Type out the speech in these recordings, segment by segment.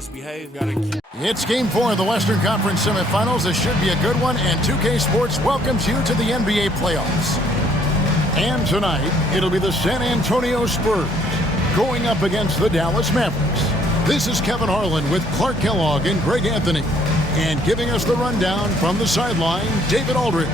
misbehave. Gotta keep. It's Game 4 of the Western Conference Semifinals. This should be a good one, and 2K Sports welcomes you to the NBA playoffs. And tonight, it'll be the San Antonio Spurs going up against the Dallas Mavericks. This is Kevin Harlan with Clark Kellogg and Greg Anthony. And giving us the rundown from the sideline, David Aldridge.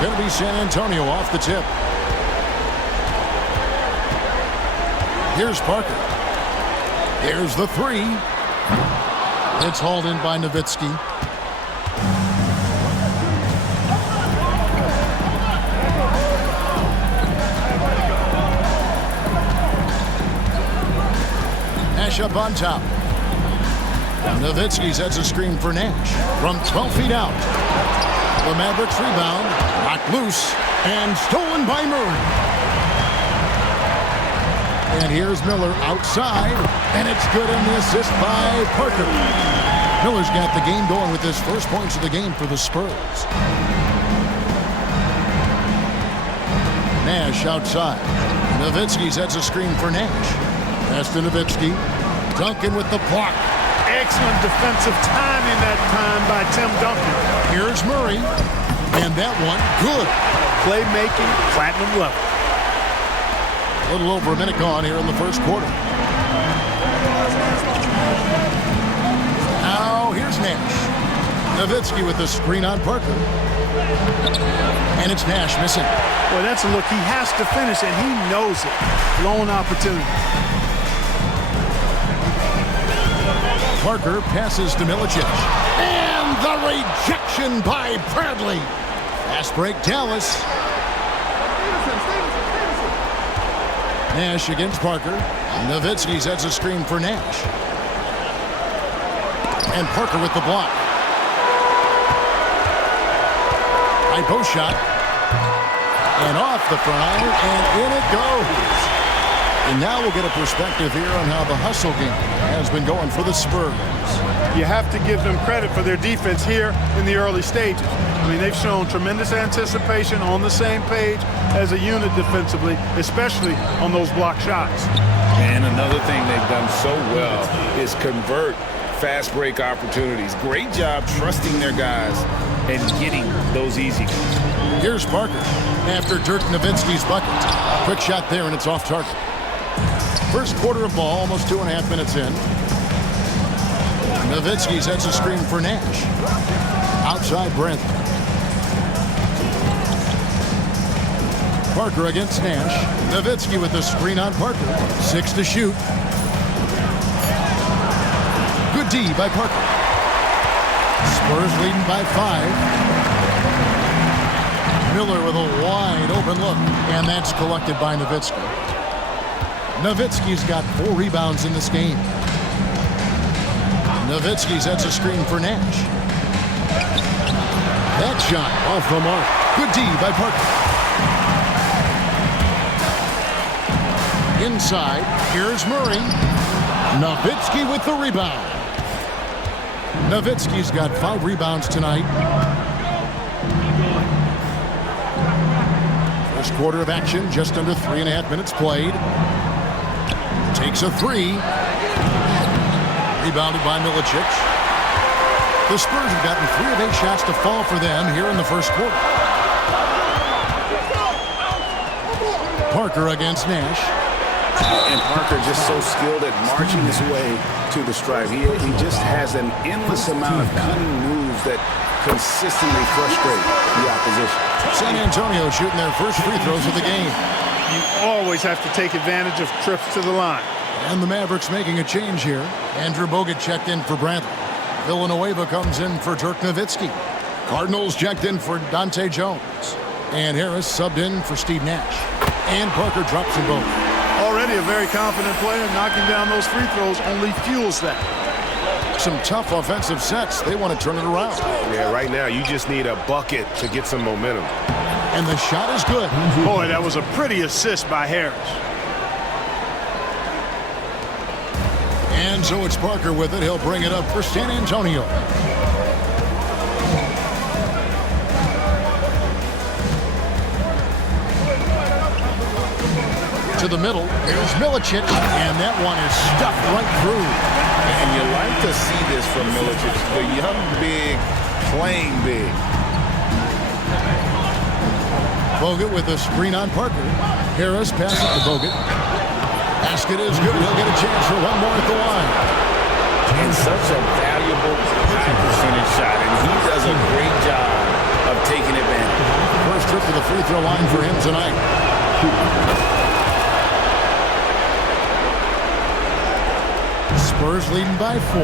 Going to be San Antonio off the tip. Here's Parker. There's the three. It's hauled in by Nowitzki. Nash up on top. Nowitzki sets a screen for Nash from 12 feet out. The Mavericks rebound, knocked loose, and stolen by Murray. And here's Miller outside, and it's good in the assist by Parker. Miller's got the game going with his first points of the game for the Spurs. Nash outside. Nowitzki sets a screen for Nash. Pass to Nowitzki. Duncan with the block. Excellent defensive timing that time by Tim Duncan. Here's Murray, and that one, good. Playmaking, platinum level. A little over a minute gone here in the first quarter. Now, here's Nash. Nowitzki with the screen on Parker. And it's Nash missing. Boy, that's a look. He has to finish, and he knows it. Blown opportunity. Parker passes to Milicic. And the rejection by Bradley. Fast break, Dallas. Nash against Parker. Nowitzki sets a screen for Nash. And Parker with the block. High post shot. And off the front iron, and in it goes. And now we'll get a perspective here on how the hustle game has been going for the Spurs. You have to give them credit for their defense here in the early stages. I mean, they've shown tremendous anticipation, on the same page as a unit defensively, especially on those block shots. And another thing they've done so well is convert fast break opportunities. Great job trusting their guys and getting those easy ones. Here's Parker after Dirk Nowitzki's bucket. Quick shot there, and it's off target. First quarter of ball, almost 2.5 minutes in. Nowitzki sets a screen for Nash. Outside Brent. Parker against Nash. Nowitzki with the screen on Parker. 6 to shoot. Good D by Parker. Spurs leading by 5. Miller with a wide open look. And that's collected by Nowitzki. Nowitzki's got 4 rebounds in this game. Nowitzki sets a screen for Nash. That shot off the mark. Good D by Parker. Inside, here's Murray. Nowitzki with the rebound. Nowitzki's got 5 rebounds tonight. First quarter of action, just under 3.5 minutes played. Takes a 3. Rebounded by Milicic. The Spurs have gotten 3 of 8 shots to fall for them here in the first quarter. Parker against Nash. And Parker just so skilled at marching his way to the stripe. He just has an endless amount of cunning moves that consistently frustrate the opposition. San Antonio shooting their first free throws of the game. You always have to take advantage of trips to the line. And the Mavericks making a change here. Andrew Bogut checked in for Bradley. Villanueva comes in for Dirk Nowitzki. Cardinals checked in for Dante Jones. And Harris subbed in for Steve Nash. And Parker drops them both. Already a very confident player. Knocking down those free throws only fuels that. some tough offensive sets. They want to turn it around. Yeah, right now you just need a bucket to get some momentum. And the shot is good. Boy, that was a pretty assist by Harris. And so it's Parker with it. He'll bring it up for San Antonio. To the middle. Here's Milicic. And that one is stuffed right through. And you like to see this from Milicic. The young big playing big. Bogut with a screen on Parker. Harris passes to Bogut. Basket is good. He'll get a chance for one more at the line. And such a valuable high percentage shot. And he does a great job of taking advantage. First trip to the free throw line for him tonight. Spurs leading by 4.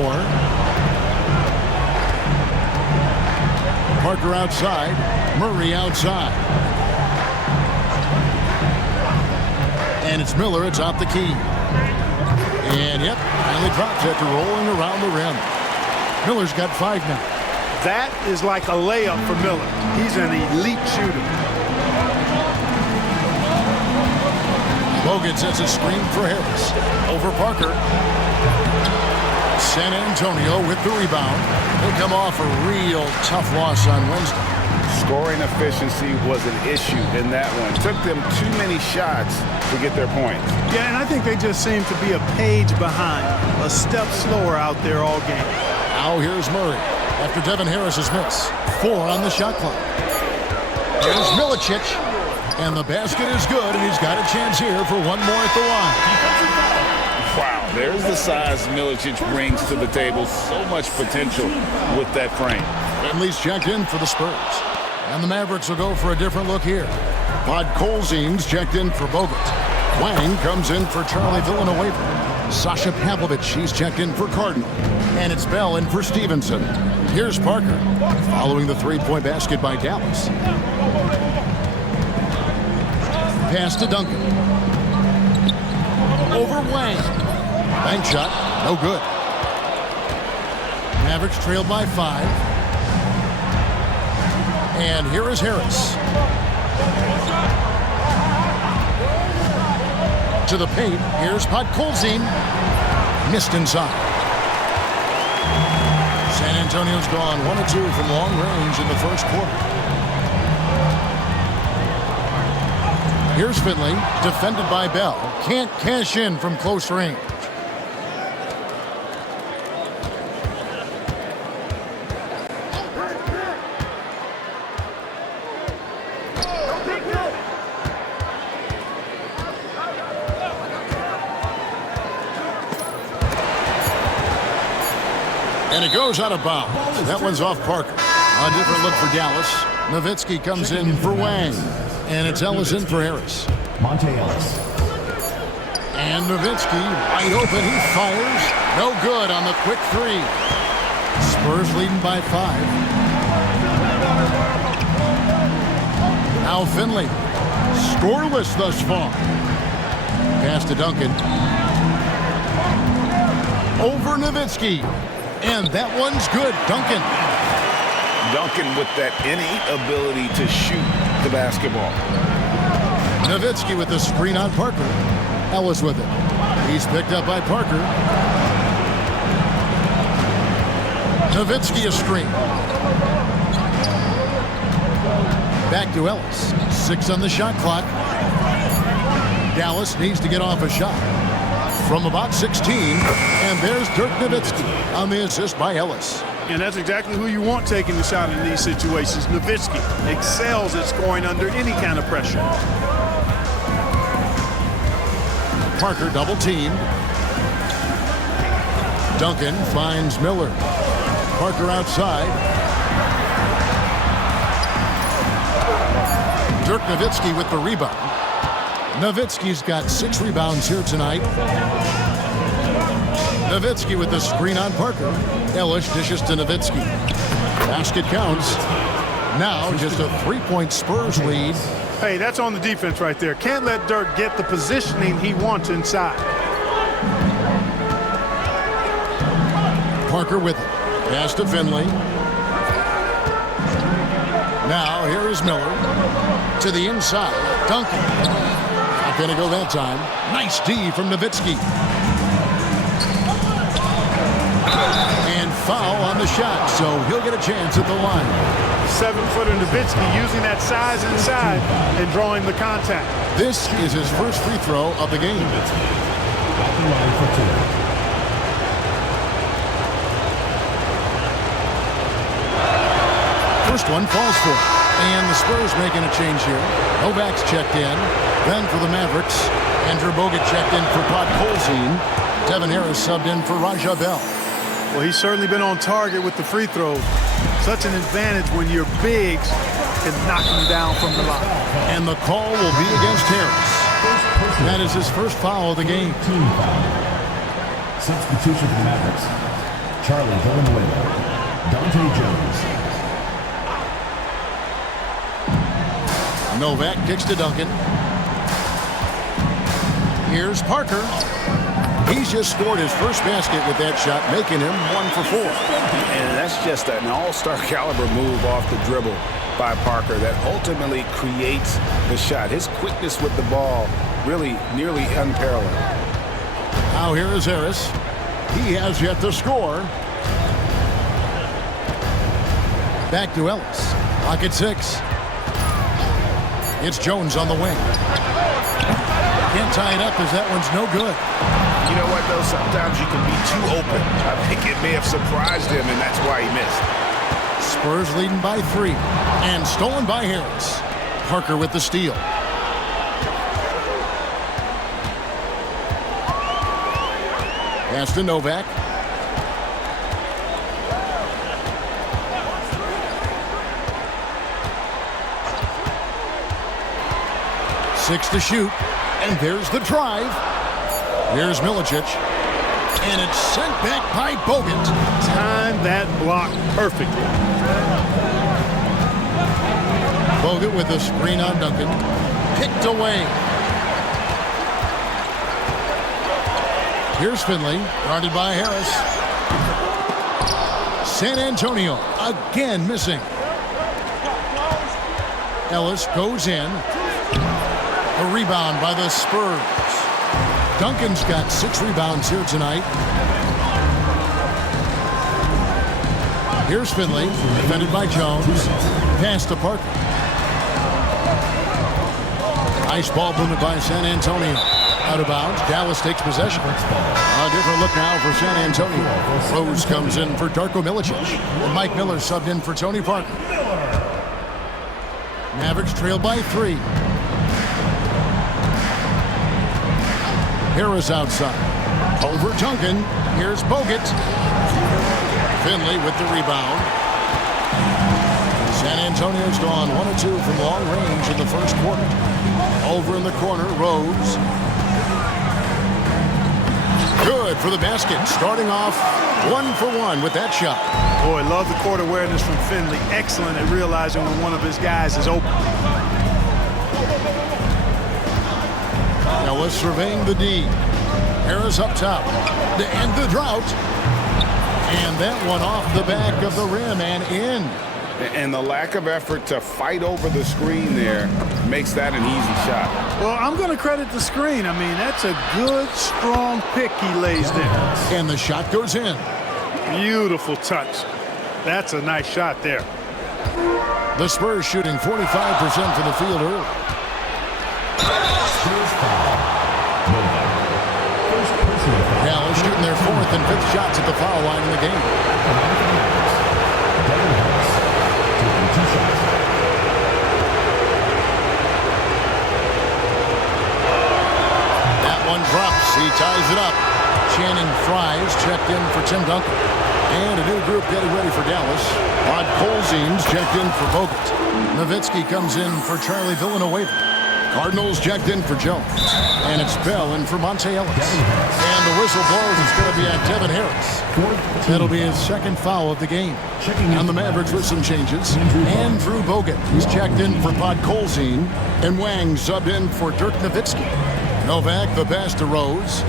Parker outside. Murray outside. And it's Miller atop the key. And yep, finally drops after rolling around the rim. Miller's got 5 now. That is like a layup for Miller. He's an elite shooter. Bogut sets a screen for Harris. Over Parker. San Antonio with the rebound. They come off a real tough loss on Wednesday. Scoring efficiency was an issue in that one. Took them too many shots to get their points. Yeah, and I think they just seem to be a page behind, a step slower out there all game. Now here's Murray after Devin Harris's miss. 4 on the shot clock. Here's Milicic, and the basket is good, and he's got a chance here for one more at the line. Wow, there's the size Milicic brings to the table. So much potential with that frame. Finley's checked in for the Spurs. And the Mavericks will go for a different look here. Podkolzin's checked in for Bogut. Wang comes in for Charlie Villanueva. Sasha Pavlovich, he's checked in for Cardinal. And it's Bell in for Stevenson. Here's Parker, following the three-point basket by Dallas. Pass to Duncan. Over Wang. Bank shot, no good. Mavericks trailed by 5. And here is Harris. To the paint. Here's Podkolzin. Missed inside. San Antonio's gone 1 of 2 from long range in the first quarter. Here's Finley, defended by Bell. Can't cash in from close range. And it goes out of bounds. That one's off Parker. A different look for Dallas. Nowitzki comes in for Wang. And it's Ellis in for Harris. Monte Ellis. And Nowitzki wide open. He fires. No good on the quick 3. Spurs leading by 5. Now Finley. Scoreless thus far. Pass to Duncan. Over Nowitzki. And that one's good. Duncan. Duncan with that innate ability to shoot the basketball. Nowitzki with the screen on Parker. Ellis with it. He's picked up by Parker. Nowitzki a screen. Back to Ellis. 6 on the shot clock. Dallas needs to get off a shot from about 16, and there's Dirk Nowitzki on the assist by Ellis. And that's exactly who you want taking the shot in these situations. Nowitzki excels at scoring under any kind of pressure. Parker double teamed. Duncan finds Miller. Parker outside. Dirk Nowitzki with the rebound. Nowitzki's got 6 rebounds here tonight. Nowitzki with the screen on Parker. Ellis dishes to Nowitzki. Basket counts. Now just a 3-point Spurs lead. Hey, that's on the defense right there. Can't let Dirk get the positioning he wants inside. Parker with it. Pass to Finley. Now here is Miller. To the inside. Duncan. Not going to go that time. Nice D from Nowitzki. And foul on the shot, so he'll get a chance at the line. 7-footer Nowitzki using that size inside and drawing the contact. This is his first free throw of the game. First one falls for it. And the Spurs making a change here. Novak's checked in. Then for the Mavericks, Andrew Bogut checked in for Podkolzin. Devin Harris subbed in for Raja Bell. Well, he's certainly been on target with the free throws. Such an advantage when your bigs can knock him down from the line. And the call will be against Harris. That is his first foul of the game. Team foul. Substitution for the Mavericks. Charlie Villanueva. Dante Jones. Novak kicks to Duncan. Here's Parker. He's just scored his first basket with that shot, making him 1 for 4. And that's just an all-star caliber move off the dribble by Parker that ultimately creates the shot. His quickness with the ball really nearly unparalleled. Now here is Harris. He has yet to score. Back to Ellis. Lock at 6. It's Jones on the wing. Can't tie it up as that one's no good. You know what, though? Sometimes you can be too open. I think it may have surprised him, and that's why he missed. Spurs leading by 3. And stolen by Harris. Parker with the steal. Pass to Novak. Six to shoot. And there's the drive. Here's Milicic. And it's sent back by Bogut. Timed that block perfectly. Bogut with a screen on Duncan. Picked away. Here's Finley. Guarded by Harris. San Antonio again missing. Ellis goes in. A rebound by the Spurs. Duncan's got 6 rebounds here tonight. Here's Finley, defended by Jones. Pass to Parker. Nice ball movement by San Antonio. Out of bounds. Dallas takes possession. A different look now for San Antonio. Rose comes in for Darko Milicic. And Mike Miller subbed in for Tony Parker. Mavericks trail by 3. Harris outside. Over Duncan. Here's Bogut. Finley with the rebound. San Antonio's gone 1 of 2 from long range in the first quarter. Over in the corner, Rose. Good for the basket. Starting off 1 for 1 with that shot. Boy, love the court awareness from Finley. Excellent at realizing when one of his guys is open. Ellis surveying the D. Harris up top to end the drought. And that one off the back of the rim and in. And the lack of effort to fight over the screen there makes that an easy shot. Well, I'm going to credit the screen. I mean, that's a good, strong pick he lays there. And the shot goes in. Beautiful touch. That's a nice shot there. The Spurs shooting 45% from the field early. Dallas shooting their 4th and 5th shots at the foul line in the game. That one drops. He ties it up. Channing Fries checked in for Tim Duncan. And a new group getting ready for Dallas. Podkolzin's checked in for Bogut. Nowitzki comes in for Charlie Villanueva. Cardinals checked in for Jones. And it's Bell in for Monte Ellis. And the whistle blows. It's going to be at Devin Harris. That'll be his 2nd foul of the game. And the Mavericks with some changes. Andrew Bogut. He's checked in for Podkolzin. And Wang subbed in for Dirk Nowitzki. Novak, the pass to Rose.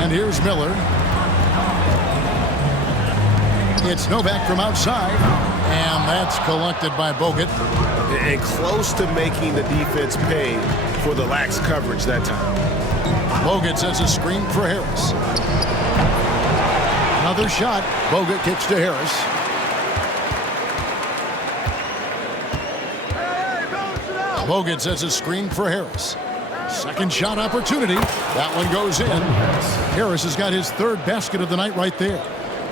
And here's Miller. It's Novak from outside, and that's collected by Bogut. And close to making the defense pay for the lax coverage that time. Bogut sets a screen for Harris. Another shot. Bogut kicks to Harris. Bogut sets a screen for Harris. Second shot opportunity. That one goes in. Harris has got his third basket of the night right there.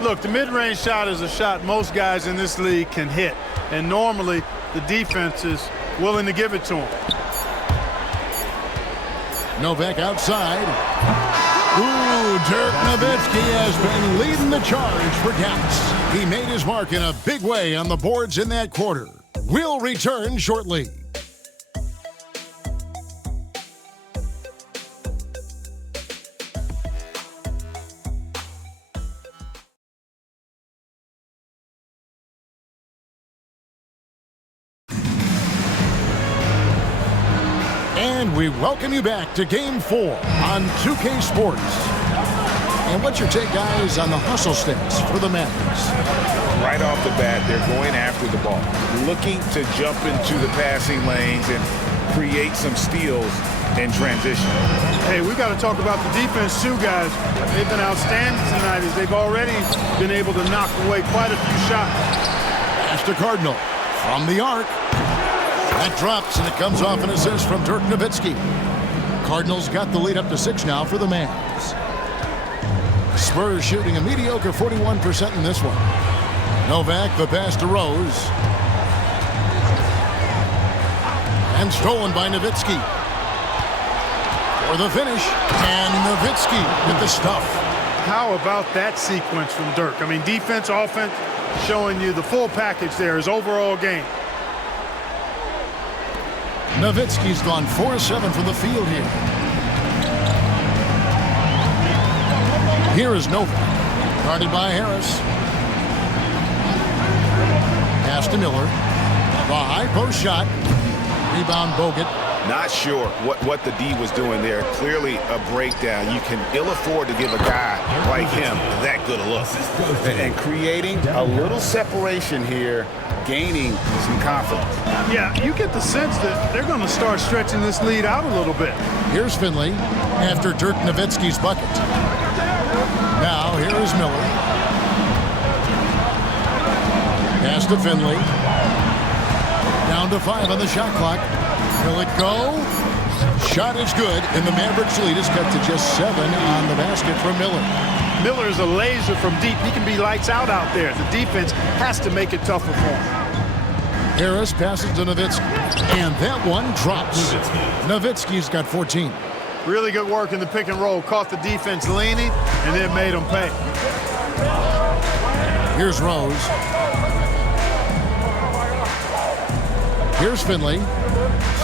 Look, the mid-range shot is a shot most guys in this league can hit. And normally, the defense is willing to give it to him. Novak outside. Ooh, Dirk Nowitzki has been leading the charge for Dallas. He made his mark in a big way on the boards in that quarter. We'll return shortly. And we welcome you back to Game 4 on 2K Sports. And what's your take, guys, on the hustle stats for the Mavericks? Right off the bat, they're going after the ball, looking to jump into the passing lanes and create some steals in transition. Hey, we got to talk about the defense too, guys. They've been outstanding tonight as they've already been able to knock away quite a few shots. Pass to Cardinal from the arc. That drops, and it comes off an assist from Dirk Nowitzki. Cardinals got the lead up to 6 now for the Mavs. Spurs shooting a mediocre 41% in this one. Novak, the pass to Rose. And stolen by Nowitzki. For the finish, and Nowitzki with the stuff. How about that sequence from Dirk? I mean, defense, offense, showing you the full package there, his overall game. Nowitzki's gone 4-7 from the field here. Here is Novak, guarded by Harris. Pass to Miller. The high post shot. Rebound Bogut. Not sure what the D was doing there. Clearly a breakdown. You can ill afford to give a guy like him that good a look. And creating a little separation here, gaining some confidence. Yeah, you get the sense that they're going to start stretching this lead out a little bit. Here's Finley after Dirk Nowitzki's bucket. Now here is Miller. Pass to Finley. Down to 5 on the shot clock. Will it go? Shot is good, and the Mavericks lead is cut to just 7 on the basket from Miller. Miller is a laser from deep. He can be lights out there. The defense has to make it tougher for him. Harris passes to Nowitzki, and that one drops. Nowitzki's got 14. Really good work in the pick and roll. Caught the defense leaning, and then made them pay. Here's Rose. Here's Finley.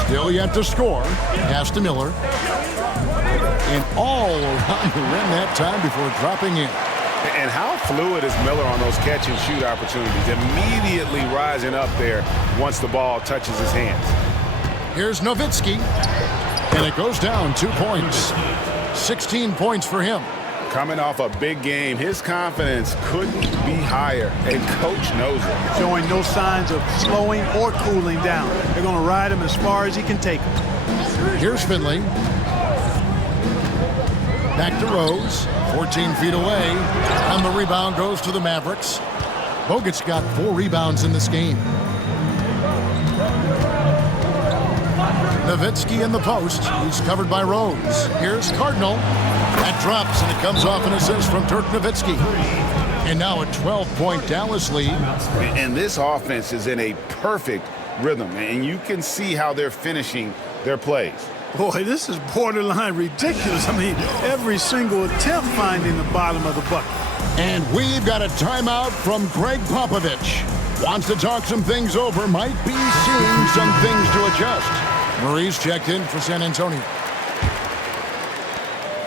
Still yet to score. Pass to Miller. And all around the rim that time before dropping in. And how fluid is Miller on those catch and shoot opportunities? Immediately rising up there once the ball touches his hands. Here's Nowitzki. And it goes down 2 points. 16 points for him. Coming off a big game, his confidence couldn't be higher, and coach knows it. Showing no signs of slowing or cooling down. They're going to ride him as far as he can take him. Here's Finley. Back to Rose, 14 feet away, and the rebound goes to the Mavericks. Bogut's got 4 rebounds in this game. Nowitzki in the post. He's covered by Rose. Here's Cardinal. That drops, and it comes off an assist from Dirk Nowitzki. And now a 12-point Dallas lead. And this offense is in a perfect rhythm, and you can see how they're finishing their plays. Boy, this is borderline ridiculous. I mean, every single attempt finding the bottom of the bucket. And we've got a timeout from Greg Popovich. Wants to talk some things over. Might be seeing some things to adjust. Murray's checked in for San Antonio.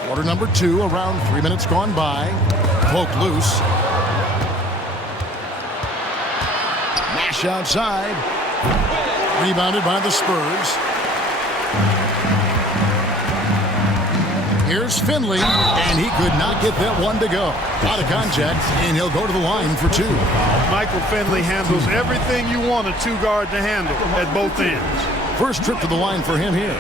Quarter number 2, around 3 minutes gone by. Poke loose. Nash outside. Rebounded by the Spurs. Here's Here's Finley, and he could not get that one to go. Out of contact, and he'll go to the line for 2. Michael Finley handles everything you want a two-guard to handle at both ends. First trip to the line for him here.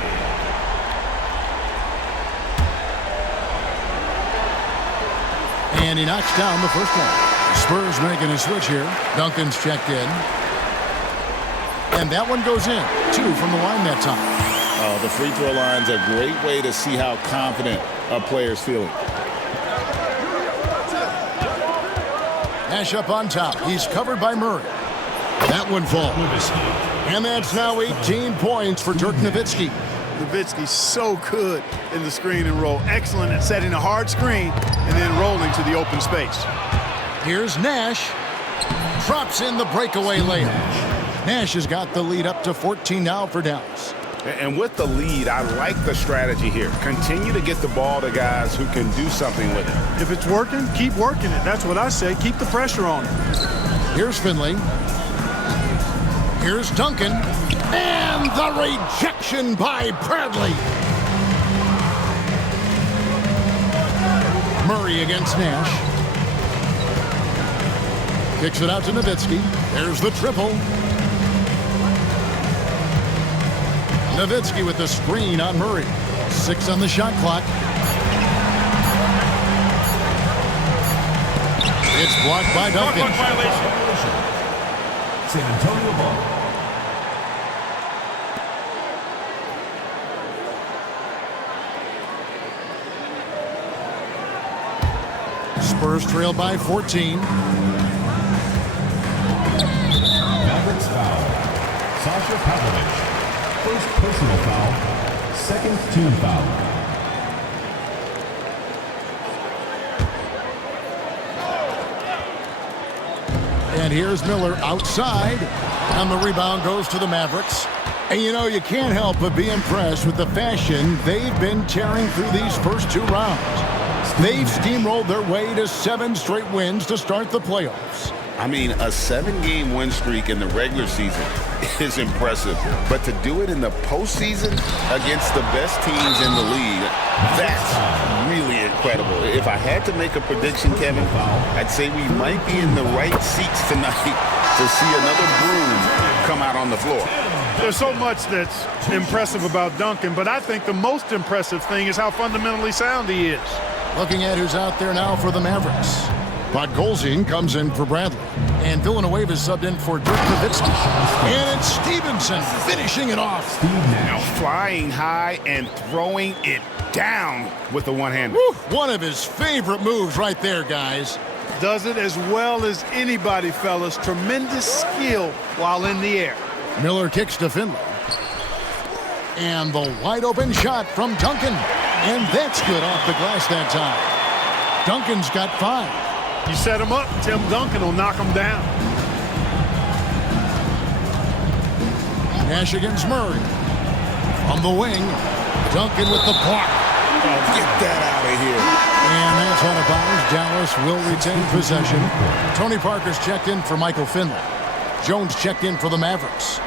And he knocks down the first one. Spurs making a switch here. Duncan's checked in. And that one goes in. 2 from the line that time. Oh, the free throw line's a great way to see how confident a player's feeling. Nash up on top. He's covered by Murray. That one falls. And that's now 18 points for Dirk Nowitzki. Nowitzki's so good in the screen and roll. Excellent at setting a hard screen and then rolling to the open space. Here's Nash. Drops in the breakaway layup. Nash has got the lead up to 14 now for Dallas. And with the lead, I like the strategy here. Continue to get the ball to guys who can do something with it. If it's working, keep working it. That's what I say. Keep the pressure on it. Here's Finley. Here's Duncan. And the rejection by Bradley. Murray against Nash. Kicks it out to Nowitzki. There's the triple. Nowitzki with the screen on Murray. 6 on the shot clock. It's blocked by Duncan. San Antonio ball. Spurs trail by 14. Mavericks foul. Sasha Pavlovich. First personal foul. Second team foul. And here's Miller outside. And the rebound goes to the Mavericks. And you know, you can't help but be impressed with the fashion they've been tearing through these first 2 rounds. They've steamrolled their way to 7 straight wins to start the playoffs. I mean, a 7-game win streak in the regular season is impressive. But to do it in the postseason against the best teams in the league, that's really incredible. If I had to make a prediction, Kevin, I'd say we might be in the right seats tonight to see another broom come out on the floor. There's so much that's impressive about Duncan, but I think the most impressive thing is how fundamentally sound he is. Looking at who's out there now for the Mavericks. Podkolzin comes in for Bradley. And Villanueva is subbed in for Dirk Nowitzki. And it's Stevenson finishing it off. Now flying high and throwing it down with the one-hander. One of his favorite moves right there, guys. Does it as well as anybody, fellas. Tremendous skill while in the air. Miller kicks to Finley. And the wide open shot from Duncan. And that's good off the glass that time. Duncan's got 5. You set him up, Tim Duncan will knock him down. Nash against Murray. From the wing, Duncan with the block. Get that out of here. And that's out of bounds. Dallas will retain possession. Tony Parker's checked in for Michael Finley. Jones checked in for the Mavericks.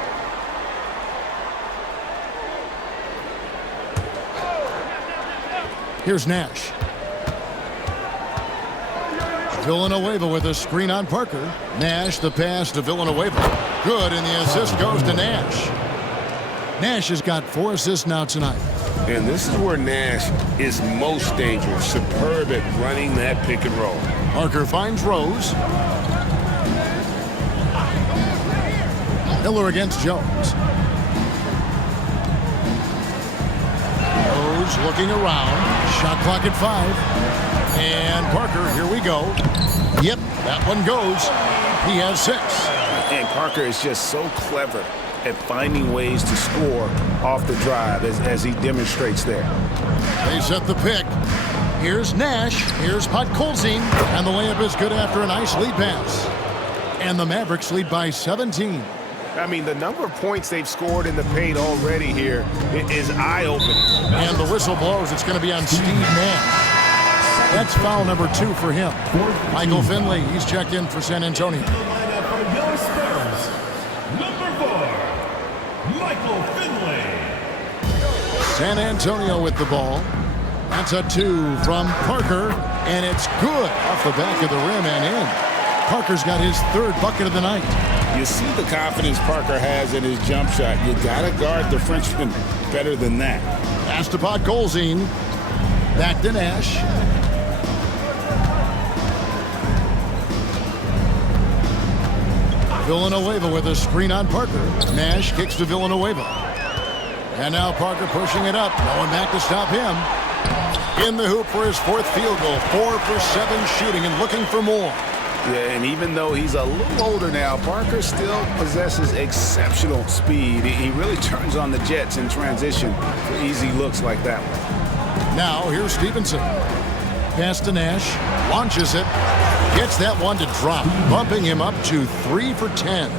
Here's Nash. Villanueva with a screen on Parker. Nash the pass to Villanueva. Good, and the assist goes to Nash. Nash has got 4 assists now tonight. And this is where Nash is most dangerous. Superb at running that pick and roll. Parker finds Rose. Miller against Jones. Rose looking around. Shot clock at 5. And Parker, here we go. Yep, that one goes. He has 6. And Parker is just so clever at finding ways to score off the drive as he demonstrates there. They set the pick. Here's Nash. Here's Podkolzin. And the layup is good after a nice lead pass. And the Mavericks lead by 17. I mean, the number of points they've scored in the paint already here is eye-opening. And the whistle blows. It's going to be on Steve Nash. That's foul number 2 for him. Michael Finley, he's checked in for San Antonio. Your Spurs, number 4, Michael Finley. San Antonio with the ball. That's a 2 from Parker, and it's good off the back of the rim and in. Parker's got his 3rd bucket of the night. You see the confidence Parker has in his jump shot. You gotta guard the Frenchman better than that. Pass to Podkolzin. Back to Nash. Villanueva with a screen on Parker. Nash kicks to Villanueva. And now Parker pushing it up. No one back to stop him. In the hoop for his 4th field goal. 4 for 7 shooting and looking for more. Yeah, and even though he's a little older now, Parker still possesses exceptional speed. He really turns on the jets in transition for easy looks like that one. Now here's Stevenson. Pass to Nash. Launches it. Gets that one to drop, bumping him up to 3 for 10.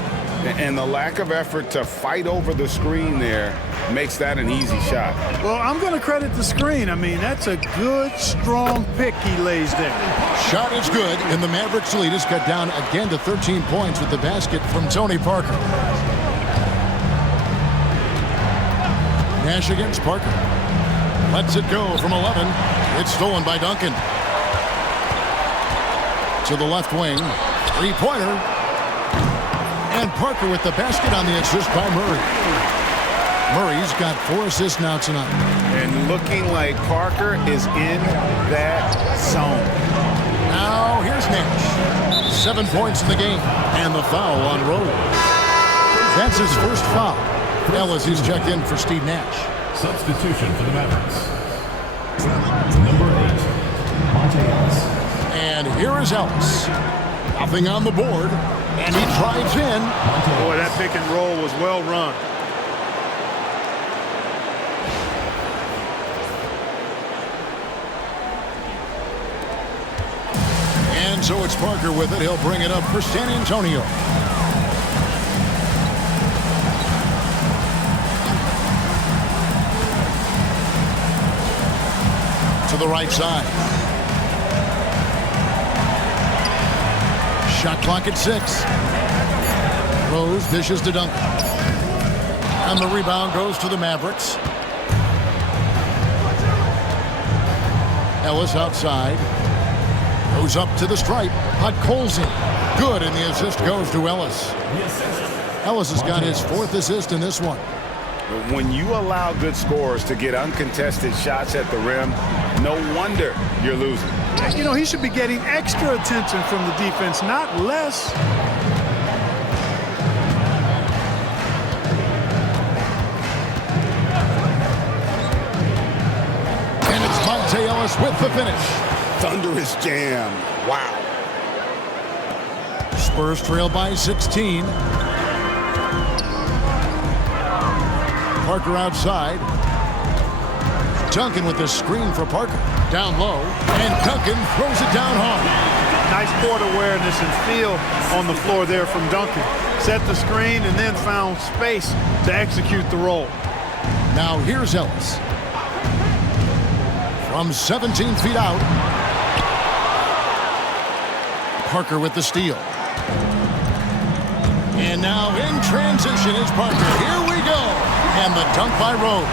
And the lack of effort to fight over the screen there makes that an easy shot. Well, I'm going to credit the screen. I mean, that's a good, strong pick he lays there. Shot is good, and the Mavericks lead is cut down again to 13 points with the basket from Tony Parker. Nash against Parker. Lets it go from 11. It's stolen by Duncan. To the left wing. 3-pointer. And Parker with the basket on the assist by Murray. Murray's got 4 assists now tonight. And looking like Parker is in that zone. Now here's Nash. 7 points in the game. And the foul on Rose. That's his first foul. Ellis is checked in for Steve Nash. Substitution for the Mavericks. Number 8, Monte Ellis. And here is Ellis. Nothing on the board. And he drives in. Boy, that pick and roll was well run. And so it's Parker with it. He'll bring it up for San Antonio. To the right side. Shot clock at 6. Rose dishes to Duncan. And the rebound goes to the Mavericks. Ellis outside. Goes up to the stripe. Podkolzin. Good, and the assist goes to Ellis. Ellis has got his 4th assist in this one. When you allow good scorers to get uncontested shots at the rim, no wonder you're losing. You know, he should be getting extra attention from the defense, not less. And it's Monte Ellis with the finish. Thunderous jam. Wow. Spurs trail by 16. Parker outside. Duncan with the screen for Parker. Down low. And Duncan throws it down hard. Nice court awareness and feel on the floor there from Duncan. Set the screen and then found space to execute the roll. Now here's Ellis. From 17 feet out. Parker with the steal. And now in transition is Parker. Here we go. And the dunk by Rose.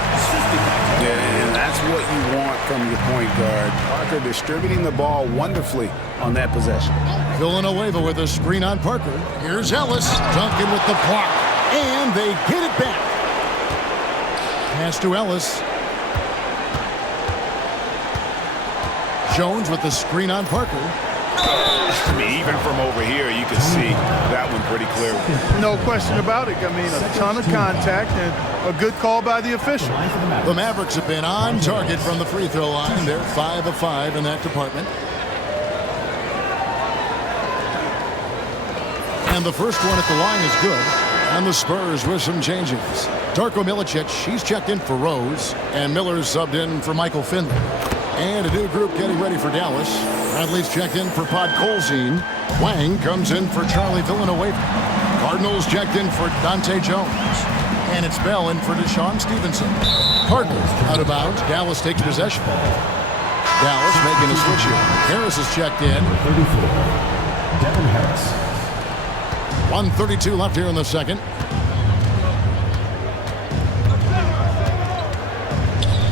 Yeah, and that's what you want from your point guard. Parker distributing the ball wonderfully on that possession. Villanueva with a screen on Parker. Here's Ellis. Duncan with the block. And they get it back. Pass to Ellis. Jones with the screen on Parker. I mean, even from over here, you can see that one pretty clearly. No question about it. I mean, a ton of contact and a good call by the official. The Mavericks have been on target from the free throw line. They're 5 of 5 in that department. And the first one at the line is good. And the Spurs with some changes. Darko Milicic, she's checked in for Rose. And Miller's subbed in for Michael Finley. And a new group getting ready for Dallas. Bradley's checked in for Podkolzin. Wang comes in for Charlie Villanueva. Cardinals checked in for Dante Jones. And it's Bell in for Deshaun Stevenson. Parker out of bounds. Dallas takes possession. Dallas making a switch here. Harris is checked in. 34, Devin Harris. 1:32 left here in the second.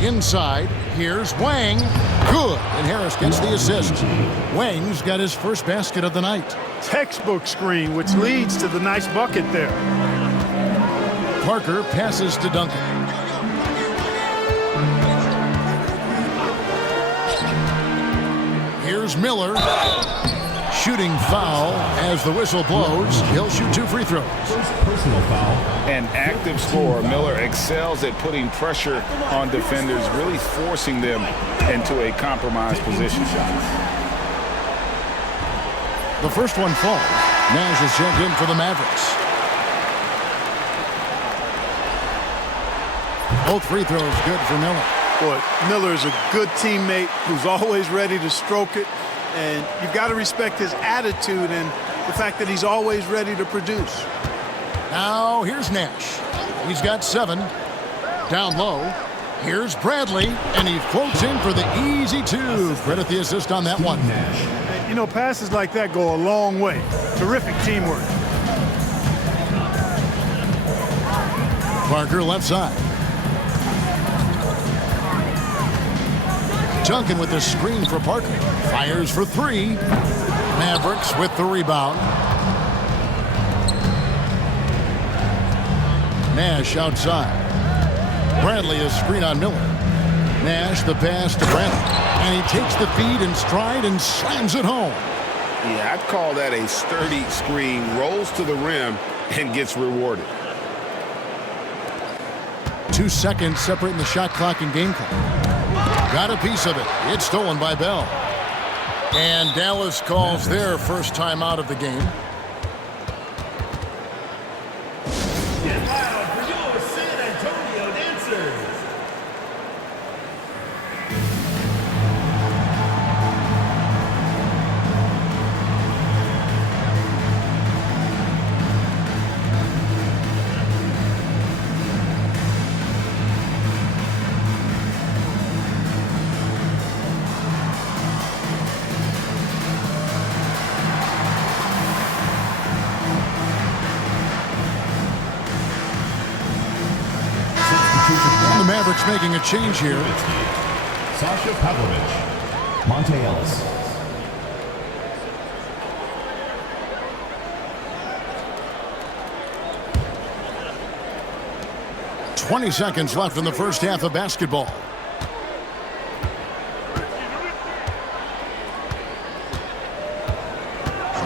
Inside, Here's Wang. Good. And Harris gets the assist. Wang's got his first basket of the night. Textbook screen, which leads to the nice bucket there. Parker passes to Duncan. Here's Miller. Shooting foul as the whistle blows. He'll shoot 2 free throws. Personal foul. An active scorer. Miller excels at putting pressure on defenders, really forcing them into a compromised position. The first one falls. Nash is checked in for the Mavericks. Both free throws good for Miller. Boy, Miller is a good teammate who's always ready to stroke it. And you've got to respect his attitude and the fact that he's always ready to produce. Now here's Nash. He's got 7. Down low. Here's Bradley, and he floats in for the easy 2. Credit the assist on that one. And, you know, passes like that go a long way. Terrific teamwork. Parker left side. Duncan with the screen for Parker. Fires for 3. Mavericks with the rebound. Nash outside. Bradley is screen on Miller. Nash the pass to Bradley. And he takes the feed in stride and slams it home. Yeah, I'd call that a sturdy screen. Rolls to the rim and gets rewarded. 2 seconds separating the shot clock and game clock. Got a piece of it. It's stolen by Bell. And Dallas calls their first time out of the game. Get loud for your San Antonio dancers. The Mavericks making a change here. Sasha Pavlovich. Monte Ellis. "20 seconds left in the first half of basketball.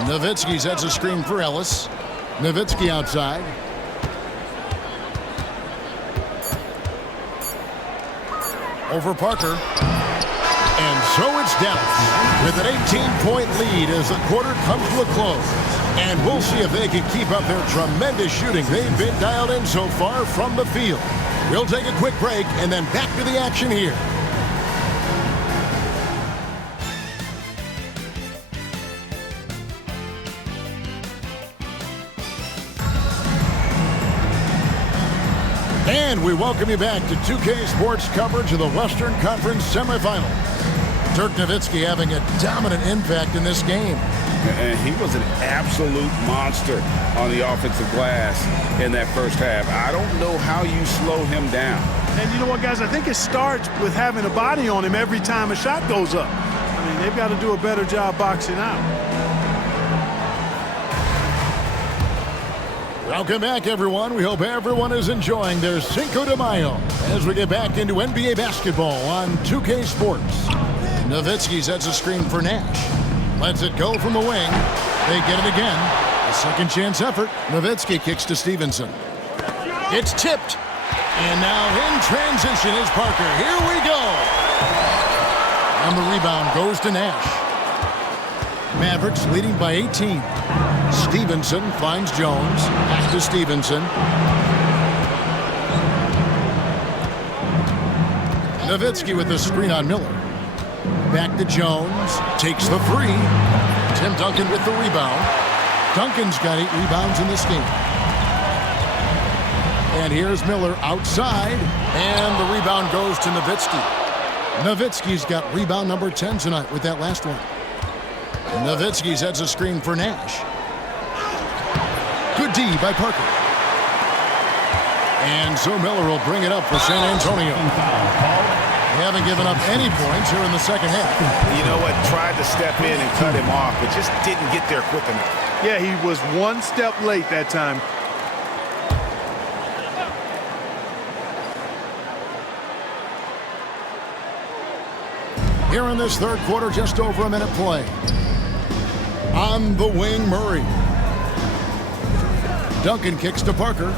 Nowitzki sets a screen for Ellis. Nowitzki outside. Over Parker. And so it's Dallas with an 18-point lead as the quarter comes to a close. And we'll see if they can keep up their tremendous shooting they've been dialed in so far from the field. We'll take a quick break and then back to the action here. And we welcome you back to 2K Sports coverage of the Western Conference semifinals. Dirk Nowitzki having a dominant impact in this game. And he was an absolute monster on the offensive glass in that first half. I don't know how you slow him down. And you know what, guys? I think it starts with having a body on him every time a shot goes up. I mean, they've got to do a better job boxing out. Welcome back, everyone. We hope everyone is enjoying their Cinco de Mayo as we get back into NBA basketball on 2K Sports. Nowitzki sets a screen for Nash. Lets it go from the wing. They get it again. A second chance effort. Nowitzki kicks to Stevenson. It's tipped. And now in transition is Parker. Here we go. And the rebound goes to Nash. Mavericks leading by 18. Stevenson finds Jones. Back to Stevenson. Nowitzki with the screen on Miller. Back to Jones. Takes the 3. Tim Duncan with the rebound. Duncan's got 8 rebounds in this game. And here's Miller outside. And the rebound goes to Nowitzki. Nowitzki's got rebound number 10 tonight with that last one. Nowitzki sets a screen for Nash. Good D by Parker. And so Miller will bring it up for San Antonio. They haven't given up any points here in the second half. You know what? Tried to step in and cut him off, but just didn't get there quick enough. Yeah, he was one step late that time. Here in this third quarter, just over a minute play. On the wing, Murray. Duncan kicks to Parker.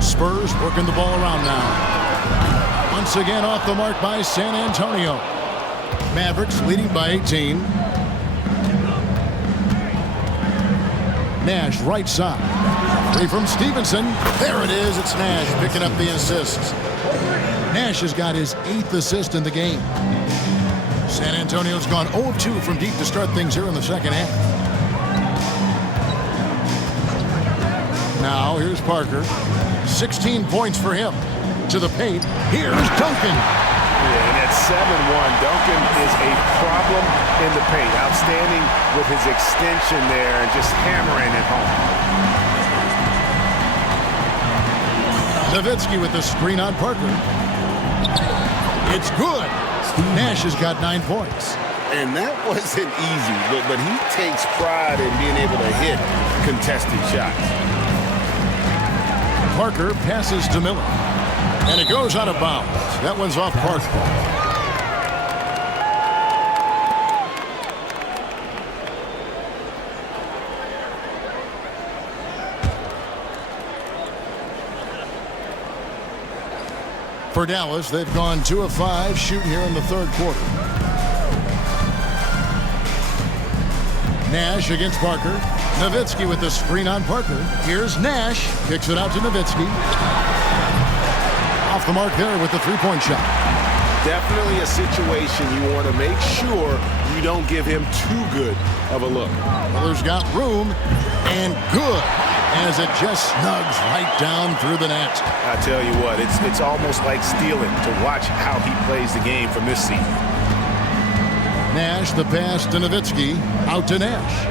Spurs working the ball around now. Once again off the mark by San Antonio. Mavericks leading by 18. Nash right side. Free from Stevenson. There it is. It's Nash picking up the assist. Nash has got his 8th assist in the game. San Antonio's gone 0 of 2 from deep to start things here in the second half. Now here's Parker. 16 points for him. To the paint. Here's Duncan. Yeah, and at 7-1, Duncan is a problem in the paint. Outstanding with his extension there and just hammering it home. Nowitzki with the screen on Parker. It's good. Nash has got 9 points. And that wasn't easy, but he takes pride in being able to hit contested shots. Parker passes to Miller. And it goes out of bounds. That one's off Parker. For Dallas, they've gone 2 of 5 shooting here in the third quarter. Nash against Parker. Nowitzki with the screen on Parker. Here's Nash. Kicks it out to Nowitzki. Off the mark there with the three-point shot. Definitely a situation you want to make sure you don't give him too good of a look. Miller's got room, and good, as it just snugs right down through the net. I tell you what, it's almost like stealing to watch how he plays the game from this seat. Nash, the pass to Nowitzki, out to Nash.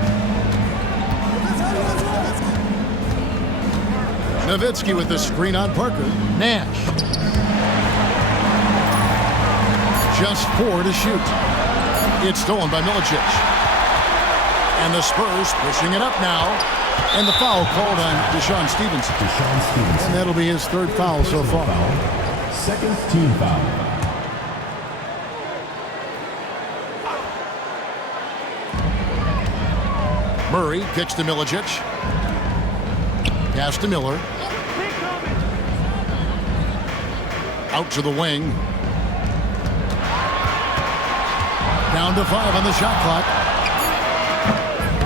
Nowitzki with the screen on Parker. Nash. Just 4 to shoot. It's stolen by Milicic. And the Spurs pushing it up now. And the foul called on Deshaun Stevenson. And that'll be his 3rd foul so far. Second team foul. Murray kicks to Milicic. Pass to Miller. Out to the wing. Down to 5 on the shot clock.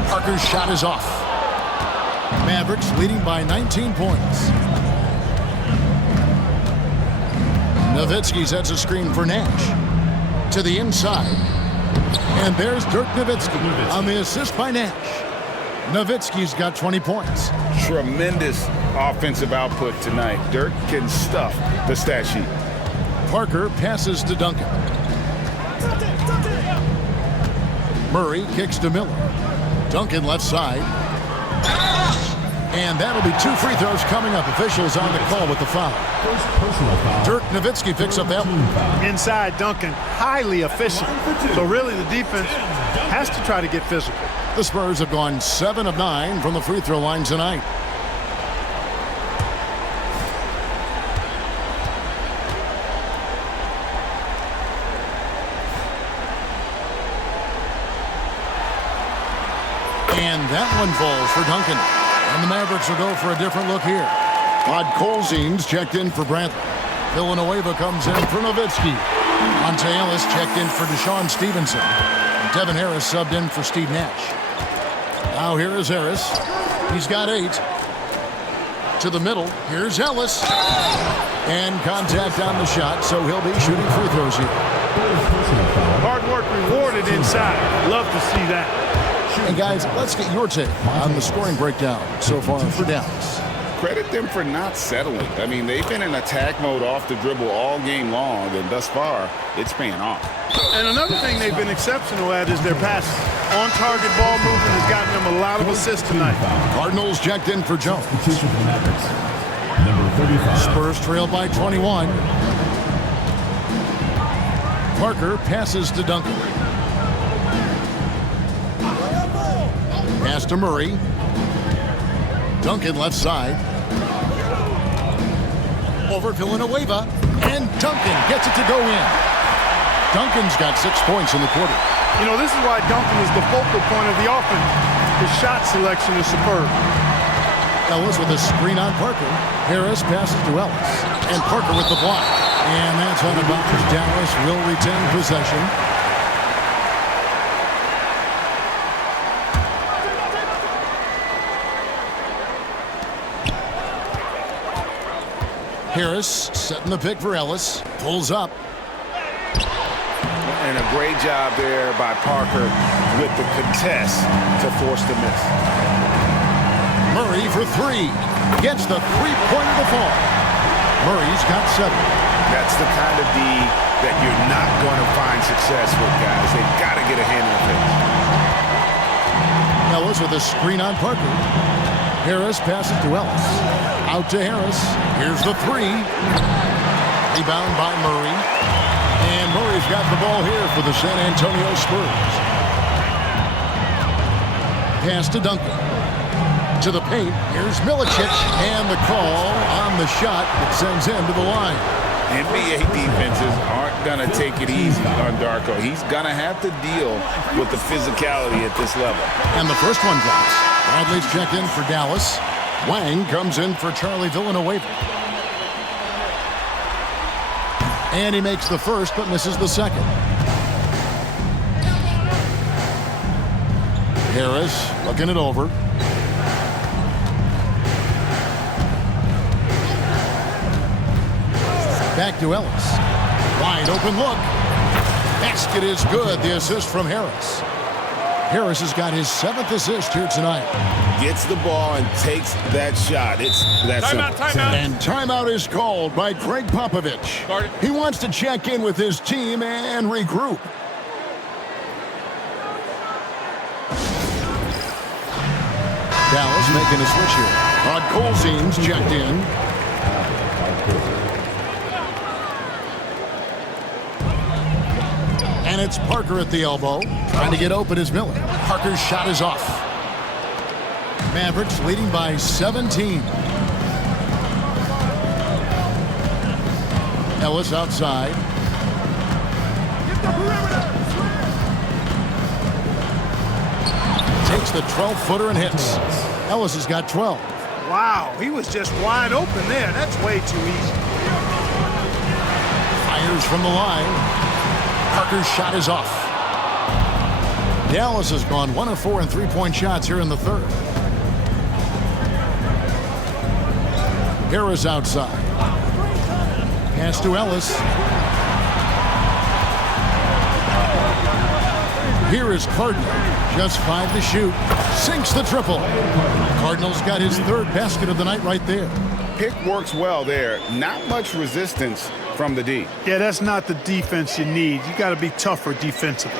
Parker's shot is off. Mavericks leading by 19 points. Nowitzki sets a screen for Nash. To the inside. And there's Dirk Nowitzki on the assist by Nash. Nowitzki's got 20 points. Tremendous offensive output tonight. Dirk can stuff the stat sheet. Parker passes to Duncan. Murray kicks to Miller. Duncan left side. And that'll be 2 free throws coming up. Officials on the call with the foul. Dirk Nowitzki picks up that one. Inside, Duncan, highly efficient. So really the defense has to try to get physical. The Spurs have gone 7 of 9 from the free throw line tonight. And that one falls for Duncan. And the Mavericks will go for a different look here. Todd Colzine's checked in for Bradley. Villanueva comes in for Nowitzki. Monte Ellis checked in for Deshaun Stevenson. Devin Harris subbed in for Steve Nash. Now here is Harris. He's got 8. To the middle. Here's Ellis. And contact on the shot, so he'll be shooting free throws here. Hard work rewarded inside. Love to see that. And guys, let's get your take on the scoring breakdown so far for Dallas. Credit them for not settling. I mean, they've been in attack mode off the dribble all game long, and thus far, it's paying off. And another thing they've been exceptional at is their passing. On-target ball movement has gotten them a lot of assists tonight. Cardinals checked in for Jones. Number 35. Spurs trail by 21. Parker passes to Duncan. Pass to Murray. Duncan left side. Over Villanueva. And Duncan gets it to go in. Duncan's got 6 points in the quarter. You know, this is why Duncan is the focal point of the offense. His shot selection is superb. Ellis with a screen on Parker. Harris passes to Ellis. And Parker with the block. And that's on about as Dallas will retain possession. Harris setting the pick for Ellis. Pulls up. And a great job there by Parker with the contest to force the miss. Murray for 3. Gets the three-pointer to fall. Murray's got 7. That's the kind of D that you're not going to find success with, guys. They've got to get a hand in the face. Ellis with a screen on Parker. Harris passes to Ellis. Out to Harris. Here's the 3. Rebound by Murray. And Murray's got the ball here for the San Antonio Spurs. Pass to Duncan. To the paint. Here's Milicic. And the call on the shot that sends him to the line. NBA defenses aren't going to take it easy on Darko. He's going to have to deal with the physicality at this level. And the first one drops. Bradley's checked in for Dallas. Wang comes in for Charlie Villanueva. And he makes the first but misses the second. Harris looking it over. Back to Ellis. Wide open look. Basket is good. The assist from Harris. Harris has got his 7th assist here tonight. Gets the ball and takes that shot. It's that simple. Timeout. And timeout is called by Greg Popovich. He wants to check in with his team and regroup. Dallas making a switch here. Colzine's checked in. And it's Parker at the elbow. Trying to get open is Miller. Parker's shot is off. Mavericks leading by 17. Ellis outside. Takes the 12-footer and hits. Ellis has got 12. Wow, he was just wide open there. That's way too easy. Fires from the line. Parker's shot is off. Dallas has gone 1 of 4 in three-point shots here in the third. Harris outside. Pass to Ellis. Here is Cardinal. Just 5 to shoot. Sinks the triple. Cardinal's got his 3rd basket of the night right there. Pick works well there. Not much resistance from the D. Yeah, that's not the defense you need. You got to be tougher defensively.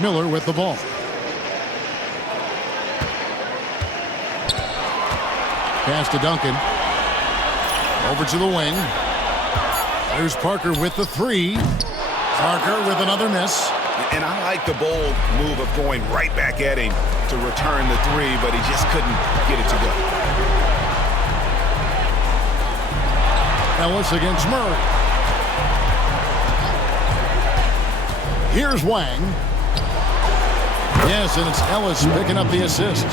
Miller with the ball. Pass to Duncan. Over to the wing. There's Parker with the 3. Parker with another miss. And I like the bold move of going right back at him to return the 3, but he just couldn't get it to go. Ellis against Murray. Here's Wang. Yes, and it's Ellis picking up the assist.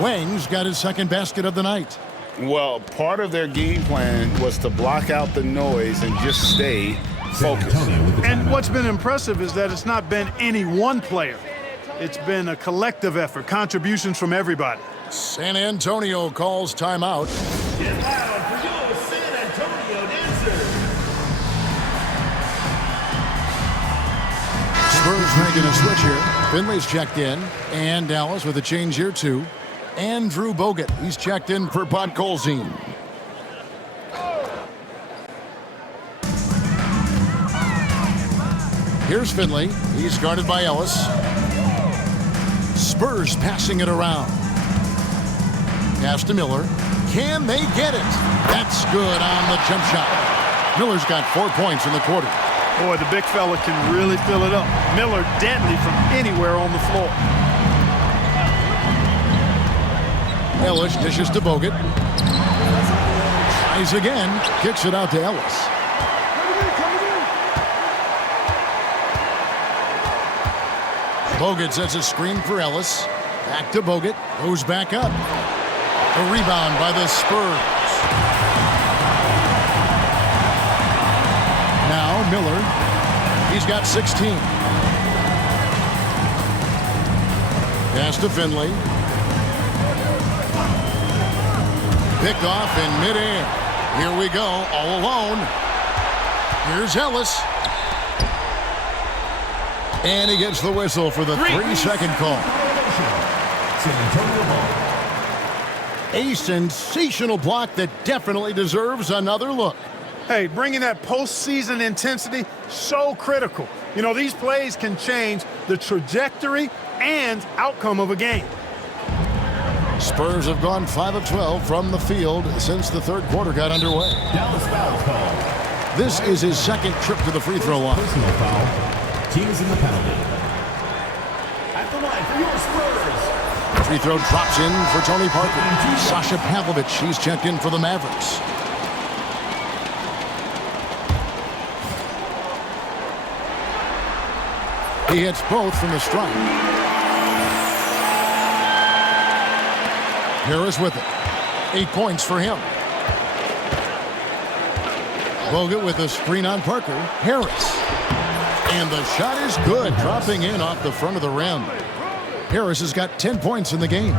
Wang's got his 2nd basket of the night. Well, part of their game plan was to block out the noise and just stay focused. And what's been impressive is that it's not been any one player. It's been a collective effort, contributions from everybody. San Antonio calls timeout. Get loud for your San Antonio dancers. Spurs making a switch here. Finley's checked in. And Dallas with a change here too. Andrew Bogut. He's checked in for Colzine. Here's Finley. He's guarded by Ellis. Spurs passing it around. Pass to Miller. Can they get it? That's good on the jump shot. Miller's got 4 points in the quarter. Boy, the big fella can really fill it up. Miller deadly from anywhere on the floor. Ellis dishes to Bogut. Tries again. Kicks it out to Ellis. Bogut sets a screen for Ellis. Back to Bogut. Goes back up. A rebound by the Spurs. Now Miller. He's got 16. Pass to Finley. Picked off in midair. Here we go, all alone. Here's Ellis. And he gets the whistle for the 3-second call. A sensational block that definitely deserves another look. Hey, bringing that postseason intensity, so critical. You know, these plays can change the trajectory and outcome of a game. Spurs have gone 5 of 12 from the field since the third quarter got underway. Dallas foul call. This is his second trip to the free throw line. Personal foul. Teams in the penalty. At the line for your Spurs. Free throw drops in for Tony Parker. Sasha Pavlovich, he's checked in for the Mavericks. He hits both from the stripe. Harris with it. 8 points for him. Bogut with a screen on Parker. Harris. And the shot is good, dropping in off the front of the rim. Harris has got 10 points in the game.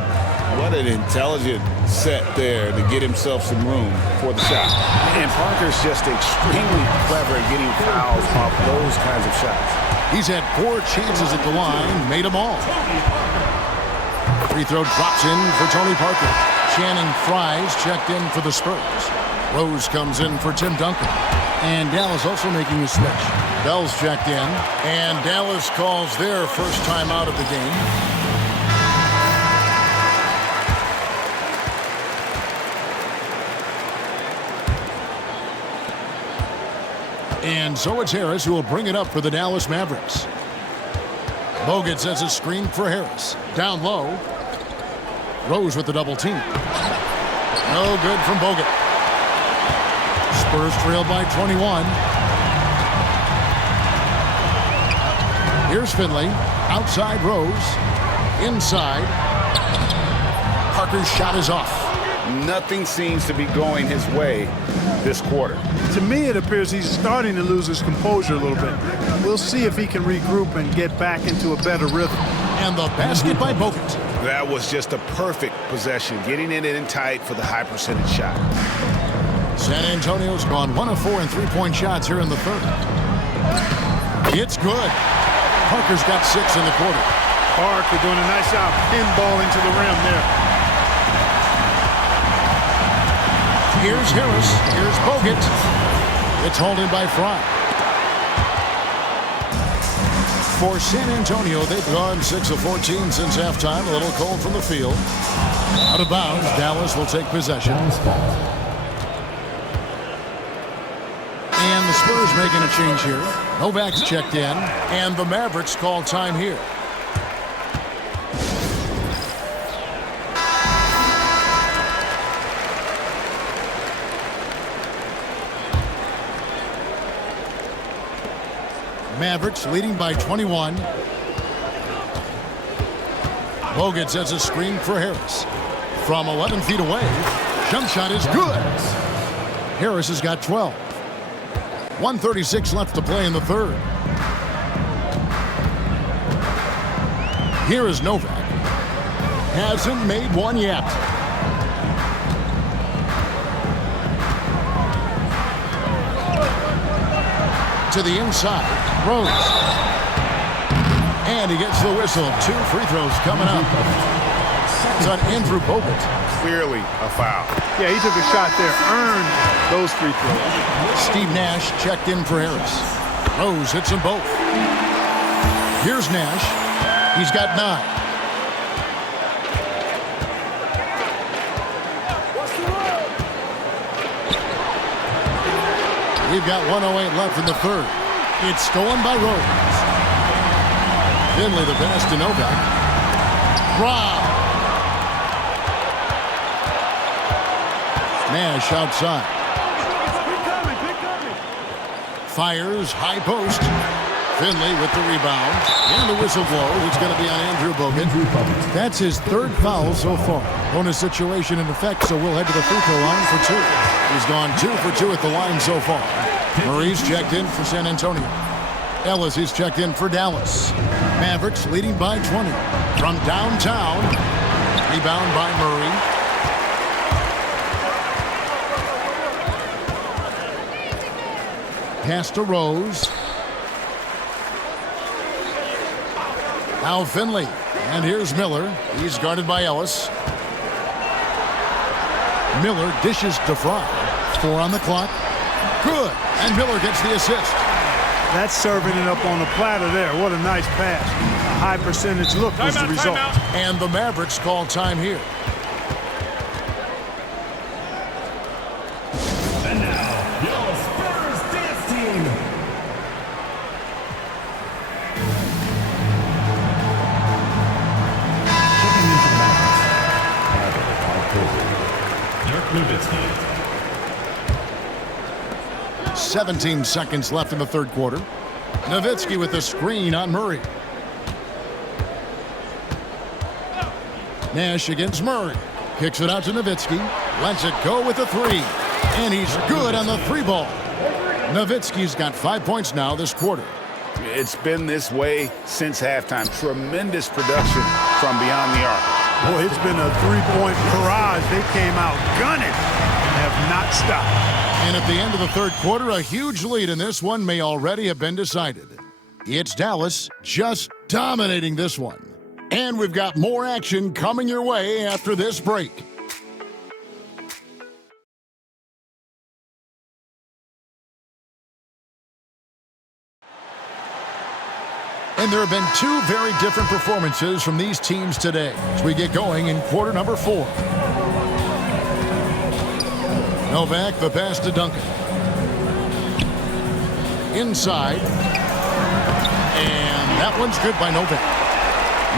What an intelligent set there to get himself some room for the shot. And Parker's just extremely clever at getting fouls off those kinds of shots. He's had 4 chances at the line, made them all. Free throw drops in for Tony Parker. Channing Frye's checked in for the Spurs. Rose comes in for Tim Duncan. And Dallas also making a switch. Bell's checked in. And Dallas calls their first time out of the game. And so it's Harris who will bring it up for the Dallas Mavericks. Bogut sets a screen for Harris. Down low. Rose with the double team. No good from Bogut. Spurs trail by 21. Here's Finley. Outside Rose. Inside. Parker's shot is off. Nothing seems to be going his way this quarter. To me, it appears he's starting to lose his composure a little bit. We'll see if he can regroup and get back into a better rhythm. And the basket by Bogut. That was just a perfect possession, getting it in tight for the high percentage shot. San Antonio's gone 1 of 4 in three-point shots here in the third. It's good. Parker's got 6 in the quarter. Parker doing a nice job pinballing to the rim there. Here's Harris. Here's Bogut. It's holding by Fry. For San Antonio, they've gone 6 of 14 since halftime. A little cold from the field. Out of bounds, Dallas will take possession. And the Spurs making a change here. Novak's checked in. And the Mavericks call time here. Mavericks leading by 21. Bogut sets a screen for Harris. From 11 feet away, jump shot is good. Harris has got 12. 1:36 left to play in the third. Here is Novak. Hasn't made one yet. To the inside. Rose. And he gets the whistle. 2 free throws coming up. It's on Andrew Bogut. Clearly a foul. Yeah, he took a shot there. Earned those free throws. Steve Nash checked in for Harris. Rose hits them both. Here's Nash. He's got 9. We've got 1:08 left in the third. It's stolen by Rose. Finley the pass to Novak. Rob. Nash outside. Fires, high post. Finley with the rebound. And the whistle blows. It's going to be on Andrew Bogut. That's his third foul so far. Bonus situation in effect, so we'll head to the free throw line for 2. He's gone 2 for 2 at the line so far. Murray's checked in for San Antonio. Ellis is checked in for Dallas. Mavericks leading by 20. From downtown. Rebound by Murray. Pass to Rose. Now Finley. And here's Miller. He's guarded by Ellis. Miller dishes to Fry. 4 on the clock. Good. And Miller gets the assist. That's serving it up on the platter there. What a nice pass. A high percentage look was the result. And the Mavericks call time here. And now, your Spurs dance team. Checking into the Mavericks. Dirk Nowitzki. 17 seconds left in the third quarter. Nowitzki with the screen on Murray. Nash against Murray. Kicks it out to Nowitzki. Lets it go with the 3. And he's good on the 3 ball. Nowitzki's got 5 points now this quarter. It's been this way since halftime. Tremendous production from beyond the arc. Boy, it's been a 3-point barrage. They came out gunning and have not stopped. And at the end of the third quarter, a huge lead in this one may already have been decided. It's Dallas just dominating this one. And we've got more action coming your way after this break. And there have been 2 very different performances from these teams today as we get going in quarter number 4. Novak, the pass to Duncan. Inside. And that one's good by Novak.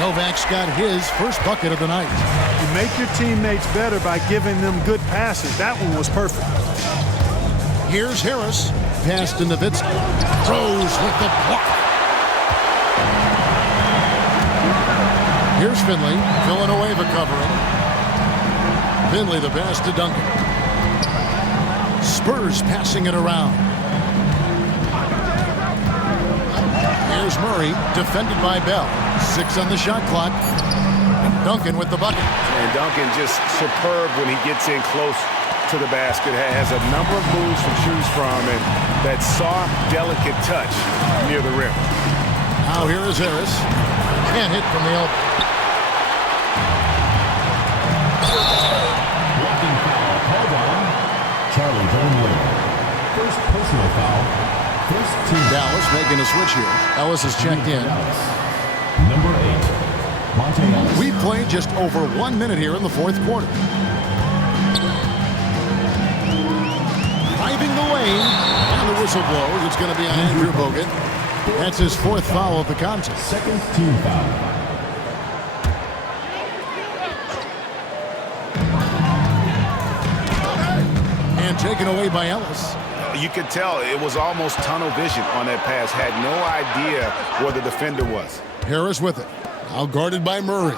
Novak's got his first bucket of the night. You make your teammates better by giving them good passes. That one was perfect. Here's Harris. Pass to Nowitzki. Rose with the block. Here's Finley. Villanueva covering. Finley the pass to Duncan. Spurs passing it around. Here's Murray, defended by Bell. 6 on the shot clock. Duncan with the bucket. And Duncan just superb when he gets in close to the basket. Has a number of moves to choose from, and that soft, delicate touch near the rim. Now here is Harris. Can't hit from the elbow. Blocking foul called on Charlie Villanueva. First personal foul. First team. Dallas making a switch here. Ellis is checked in. Number 8, Monte Ellis. We played just over 1 minute here in the fourth quarter. Driving the lane. And the whistle blows. It's going to be on Andrew Bogut. That's his 4th foul of the contest. Second team foul. And taken away by Ellis. You could tell it was almost tunnel vision on that pass. Had no idea where the defender was. Harris with it. Now guarded by Murray.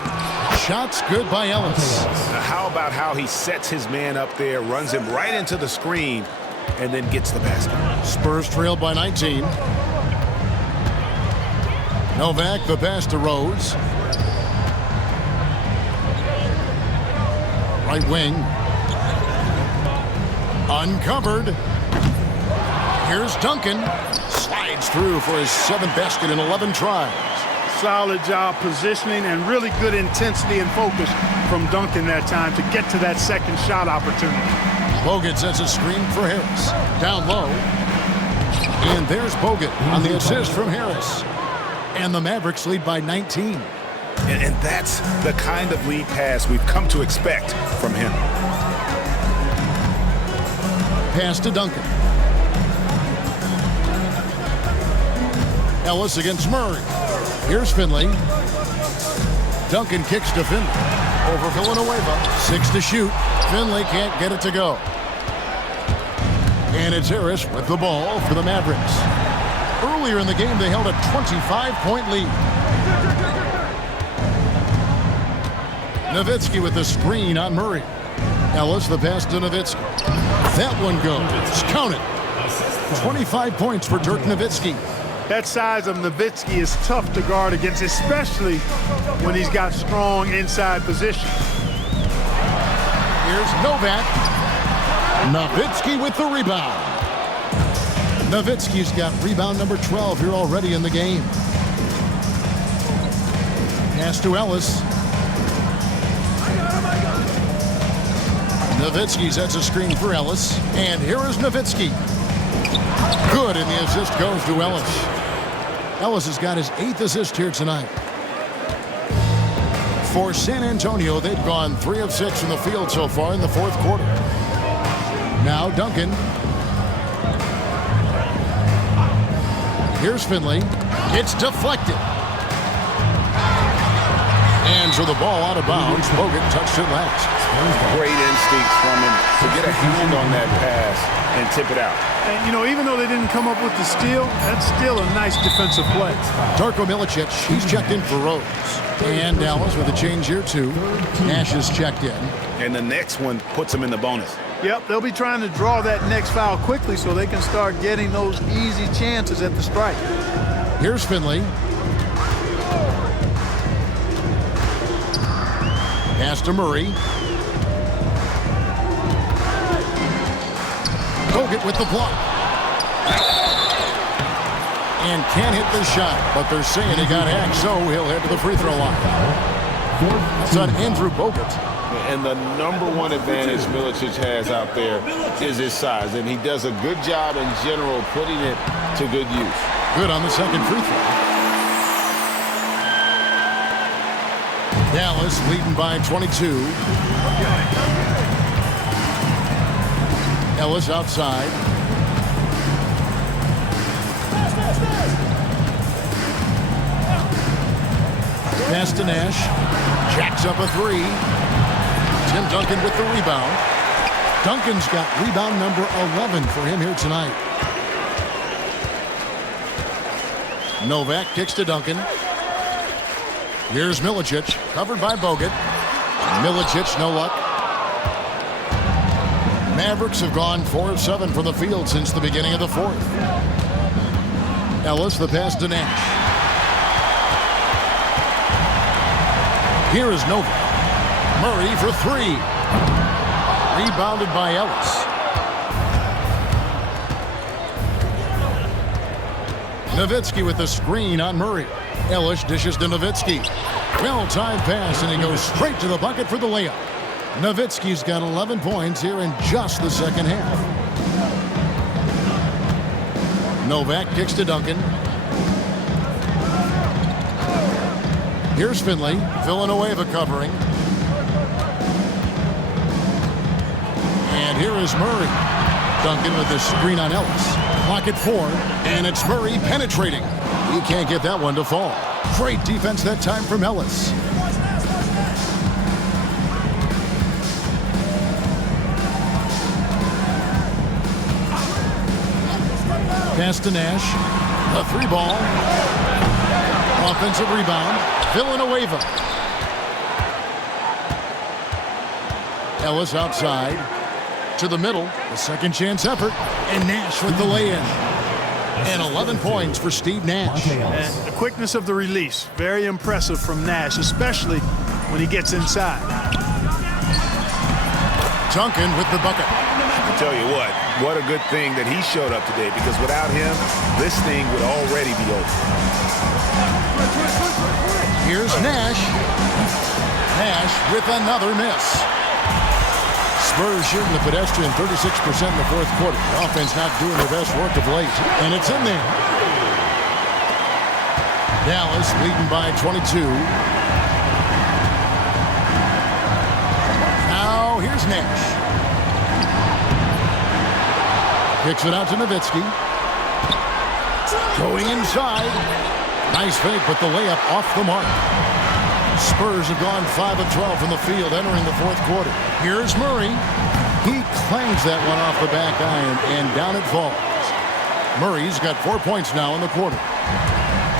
Shots good by Ellis. How about how he sets his man up there, runs him right into the screen, and then gets the basket. Spurs trailed by 19. Novak, the pass to Rose. Right wing. Uncovered. Here's Duncan. Slides through for his 7th basket in 11 tries. Solid job positioning and really good intensity and focus from Duncan that time to get to that second shot opportunity. Bogut sets a screen for Harris. Down low. And there's Bogut on the assist from Harris. And the Mavericks lead by 19. And that's the kind of lead pass we've come to expect from him. Pass to Duncan. Ellis against Murray. Here's Finley. Duncan kicks to Finley. Over Villanueva. 6 to shoot. Finley can't get it to go. And it's Harris with the ball for the Mavericks. Earlier in the game, they held a 25-point lead. Nowitzki with the screen on Murray. Ellis the pass to Nowitzki. That one goes. Count it. 25 points for Dirk Nowitzki. That size of Nowitzki is tough to guard against, especially when he's got strong inside position. Here's Novak. Nowitzki with the rebound. Nowitzki's got rebound number 12 here already in the game. Pass to Ellis. Nowitzki sets a screen for Ellis. And here is Nowitzki. Good, and the assist goes to Ellis. Ellis has got his 8th assist here tonight. For San Antonio, they've gone 3 of 6 from the field so far in the 4th quarter. Now Duncan. Here's Finley. It's deflected. And so the ball out of bounds. Bogut touched it last. Great instincts from him to get a hand on that pass and tip it out. And, you know, even though they didn't come up with the steal, that's still a nice defensive play. Darko Milicic, he's checked in for Rose. And Dallas with a change here, too. Nash is checked in. And the next one puts him in the bonus. Yep, they'll be trying to draw that next foul quickly so they can start getting those easy chances at the strike. Here's Finley. Pass to Murray. Bogut with the block. And can't hit the shot, but they're saying he got hacked, so he'll head to the free throw line. That's on Andrew Bogut. And the number one advantage Milicic has out there is his size, and he does a good job in general putting it to good use. Good on the second free throw. Dallas leading by 22. Ellis outside. Pass to Nash. Jacks up a 3. Tim Duncan with the rebound. Duncan's got rebound number 11 for him here tonight. Novak kicks to Duncan. Here's Milicic, covered by Bogut. Milicic, no luck. Mavericks have gone 4 of 7 from the field since the beginning of the 4th. Ellis, the pass to Nash. Here is Novak. Murray for 3. Rebounded by Ellis. Nowitzki with the screen on Murray. Ellis dishes to Nowitzki. Well-timed pass, and he goes straight to the bucket for the layup. Nowitzki's got 11 points here in just the second half. Novak kicks to Duncan. Here's Finley. Villanueva covering. And here is Murray. Duncan with the screen on Ellis. Clock at 4, and it's Murray penetrating. He can't get that one to fall. Great defense that time from Ellis. Pass to Nash. A 3-ball. Offensive rebound. Villanueva. Ellis outside. To the middle. The second chance effort. And Nash with the lay-in. And 11 points for Steve Nash. And the quickness of the release. Very impressive from Nash, especially when he gets inside. Duncan with the bucket. I tell you what a good thing that he showed up today, because without him, this thing would already be over. Here's Nash. Nash with another miss. Spurs shooting the pedestrian 36% in the 4th quarter. The offense not doing their best work of late. And it's in there. Dallas leading by 22. Now here's Nash. Kicks it out to Nowitzki. Going inside. Nice fake, but the layup off the mark. Spurs have gone 5 of 12 from the field entering the fourth quarter. Here's Murray. He clangs that one off the back iron, and down it falls. Murray's got 4 points now in the quarter.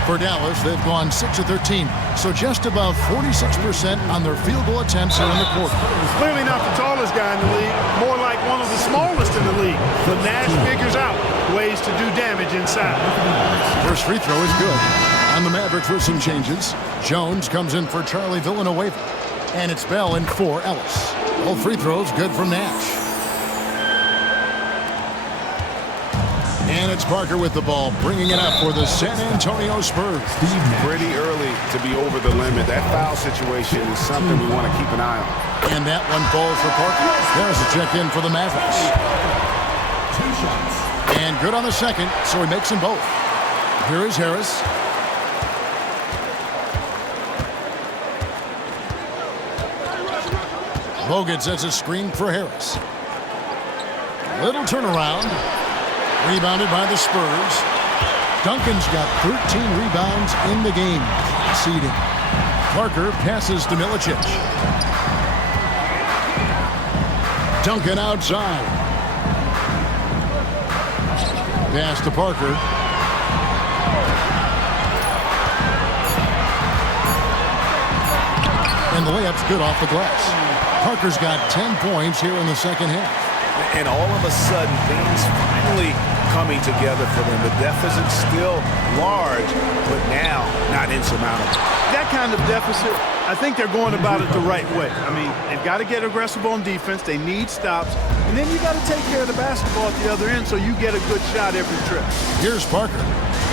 For Dallas, they've gone 6 of 13, so just above 46% on their field goal attempts here in the quarter. Clearly not the tallest guy in the league, more like one of the smallest in the league. But Nash figures out ways to do damage inside. First free throw is good. On the Mavericks with some changes, Jones comes in for Charlie Villanueva, and it's Bell in for Ellis. All free throws good from Nash. And it's Parker with the ball, bringing it up for the San Antonio Spurs. Pretty early to be over the limit. That foul situation is something we want to keep an eye on. And that one falls for Parker. There's a check in for the Mavericks. 2 shots. And good on the second, so he makes them both. Here is Harris. Bogut sets a screen for Harris. Little turnaround. Rebounded by the Spurs. Duncan's got 13 rebounds in the game. Conceding. Parker passes to Milicic. Duncan outside. Pass to Parker. And the layup's good off the glass. Parker's got 10 points here in the second half. And all of a sudden, things finally coming together for them. The deficit still large, but now not insurmountable. That kind of deficit, I think they're going about it the right way. I mean, they've got to get aggressive on defense. They need stops. And then you got to take care of the basketball at the other end so you get a good shot every trip. Here's Parker.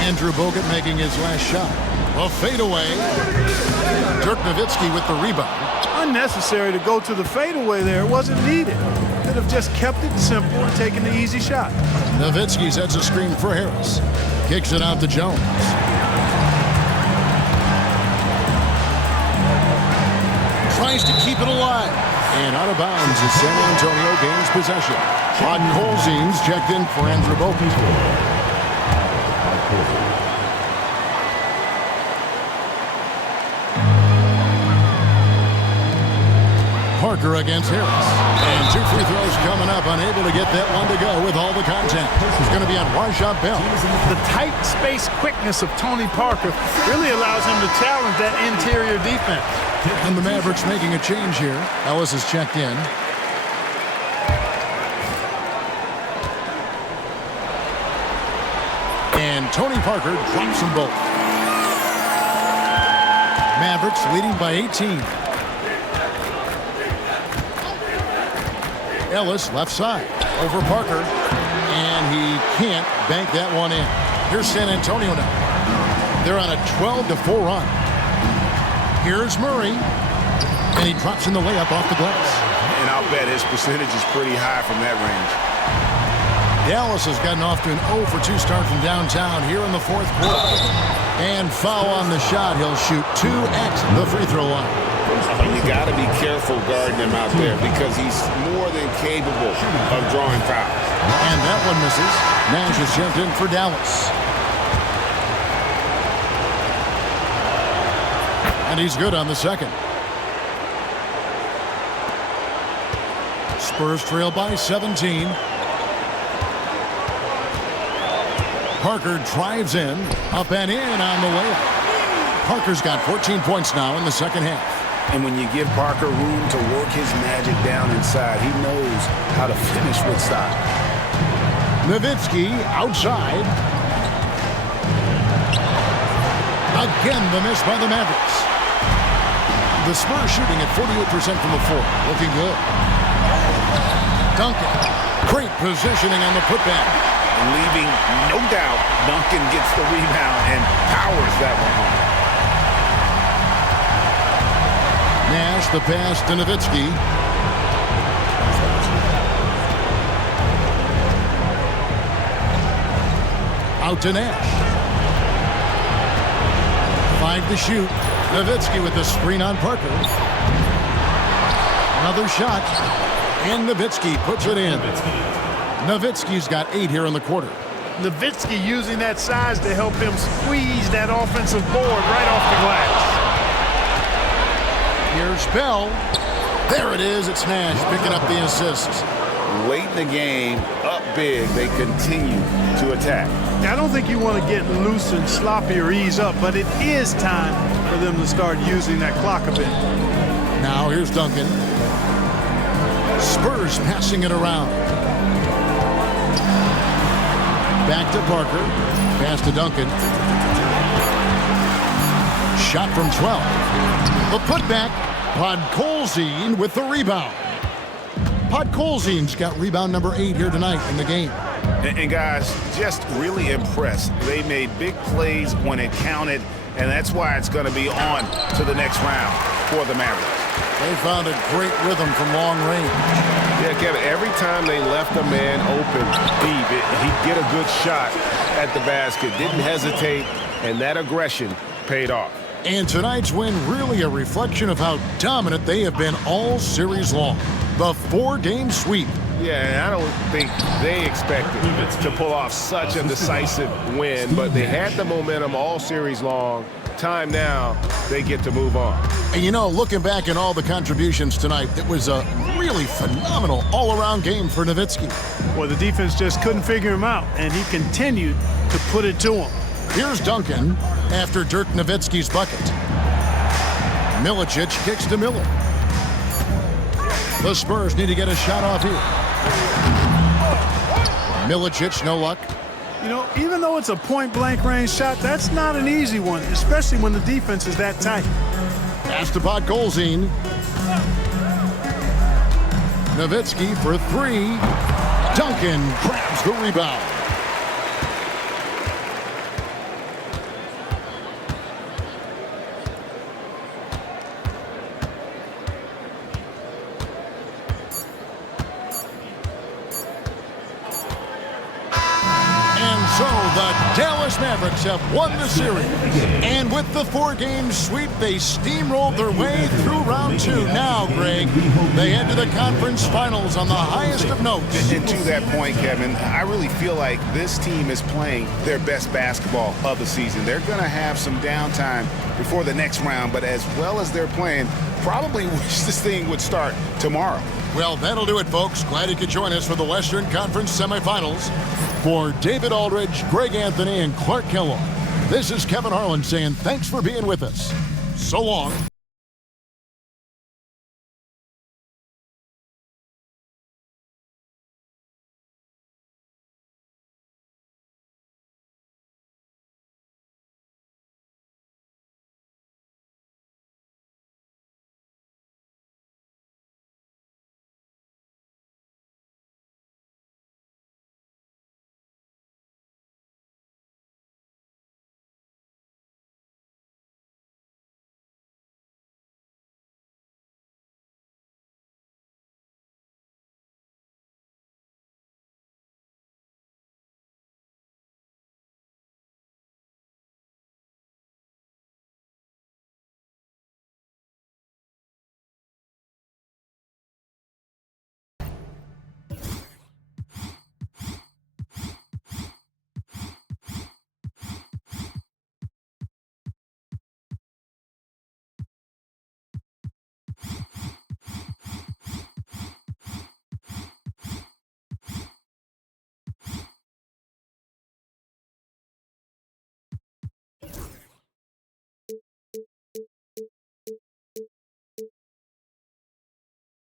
Andrew Bogut making his last shot. A fadeaway. Dirk Nowitzki with the rebound. Unnecessary to go to the fadeaway there. It wasn't needed. Could have just kept it simple and taken the easy shot. Nowitzki sets a screen for Harris. Kicks it out to Jones. Tries to keep it alive. And out of bounds as San Antonio gains possession. Rod Colzine's checked in for Andrew Bogut. Parker against Harris. And 2 free throws coming up. Unable to get that one to go with all the contact. It's going to be on Rashad Bell. The tight space quickness of Tony Parker really allows him to challenge that interior defense. And the Mavericks making a change here. Ellis is checked in. And Tony Parker drops them both. Mavericks leading by 18. Ellis left side over Parker, and he can't bank that one in. Here's San Antonio now. They're on a 12-4 run. Here's Murray, and he drops in the layup off the glass. And I'll bet his percentage is pretty high from that range. Dallas has gotten off to an 0-for-2 start from downtown here in the fourth quarter. And foul on the shot. He'll shoot 2 at the free throw line. You got to be careful guarding him out there because he's more than capable of drawing fouls. And that one misses. Nash is checked in for Dallas. And he's good on the second. Spurs trail by 17. Parker drives in, up and in on the layup. Parker's got 14 points now in the second half. And when you give Parker room to work his magic down inside, he knows how to finish with style. Nowitzki outside. Again, the miss by the Mavericks. The Spurs shooting at 48% from the floor. Looking good. Duncan. Great positioning on the putback. Leaving no doubt, Duncan gets the rebound and powers that one home. Nash, the pass to Nowitzki. Out to Nash. 5 to shoot. Nowitzki with the screen on Parker. Another shot. And Nowitzki puts it in. Nowitzki's got 8 here in the quarter. Nowitzki using that size to help him squeeze that offensive board right off the glass. Here's Bell. There it is. It's Nash picking up the assist. Late in the game, up big, they continue to attack. Now, I don't think you want to get loose and sloppy or ease up, but it is time for them to start using that clock a bit. Now here's Duncan. Spurs passing it around. Back to Parker. Pass to Duncan. Shot from 12. The putback. Podkolzin with the rebound. Podkolzin's got rebound number 8 here tonight in the game. And guys, just really impressed. They made big plays when it counted, and that's why it's going to be on to the next round for the Mavericks. They found a great rhythm from long range. Yeah, Kevin, every time they left a man open deep, he'd get a good shot at the basket. Didn't hesitate, and that aggression paid off. And tonight's win really a reflection of how dominant they have been all series long. The 4-game sweep. Yeah, and I don't think they expected to pull off such a decisive win, but they had the momentum all series long. Time now, they get to move on. And you know, looking back at all the contributions tonight, it was a really phenomenal all-around game for Nowitzki. Well, the defense just couldn't figure him out, and he continued to put it to him. Here's Duncan after Dirk Nowitzki's bucket. Milicic kicks to Miller. The Spurs need to get a shot off here. Milicic, no luck. You know, even though it's a point-blank range shot, that's not an easy one, especially when the defense is that tight. Pass to Podkolzin. Nowitzki for 3. Duncan grabs the rebound. So the Dallas Mavericks have won the series. And with the 4-game sweep, they steamrolled their way through round 2. Now, Greg, they head to the conference finals on the highest of notes. And to that point, Kevin, I really feel like this team is playing their best basketball of the season. They're going to have some downtime before the next round, but as well as they're playing, probably wish this thing would start tomorrow. Well, that'll do it, folks. Glad you could join us for the Western Conference semifinals. For David Aldridge, Greg Anthony, and Clark Kellogg, this is Kevin Harlan saying thanks for being with us. So long.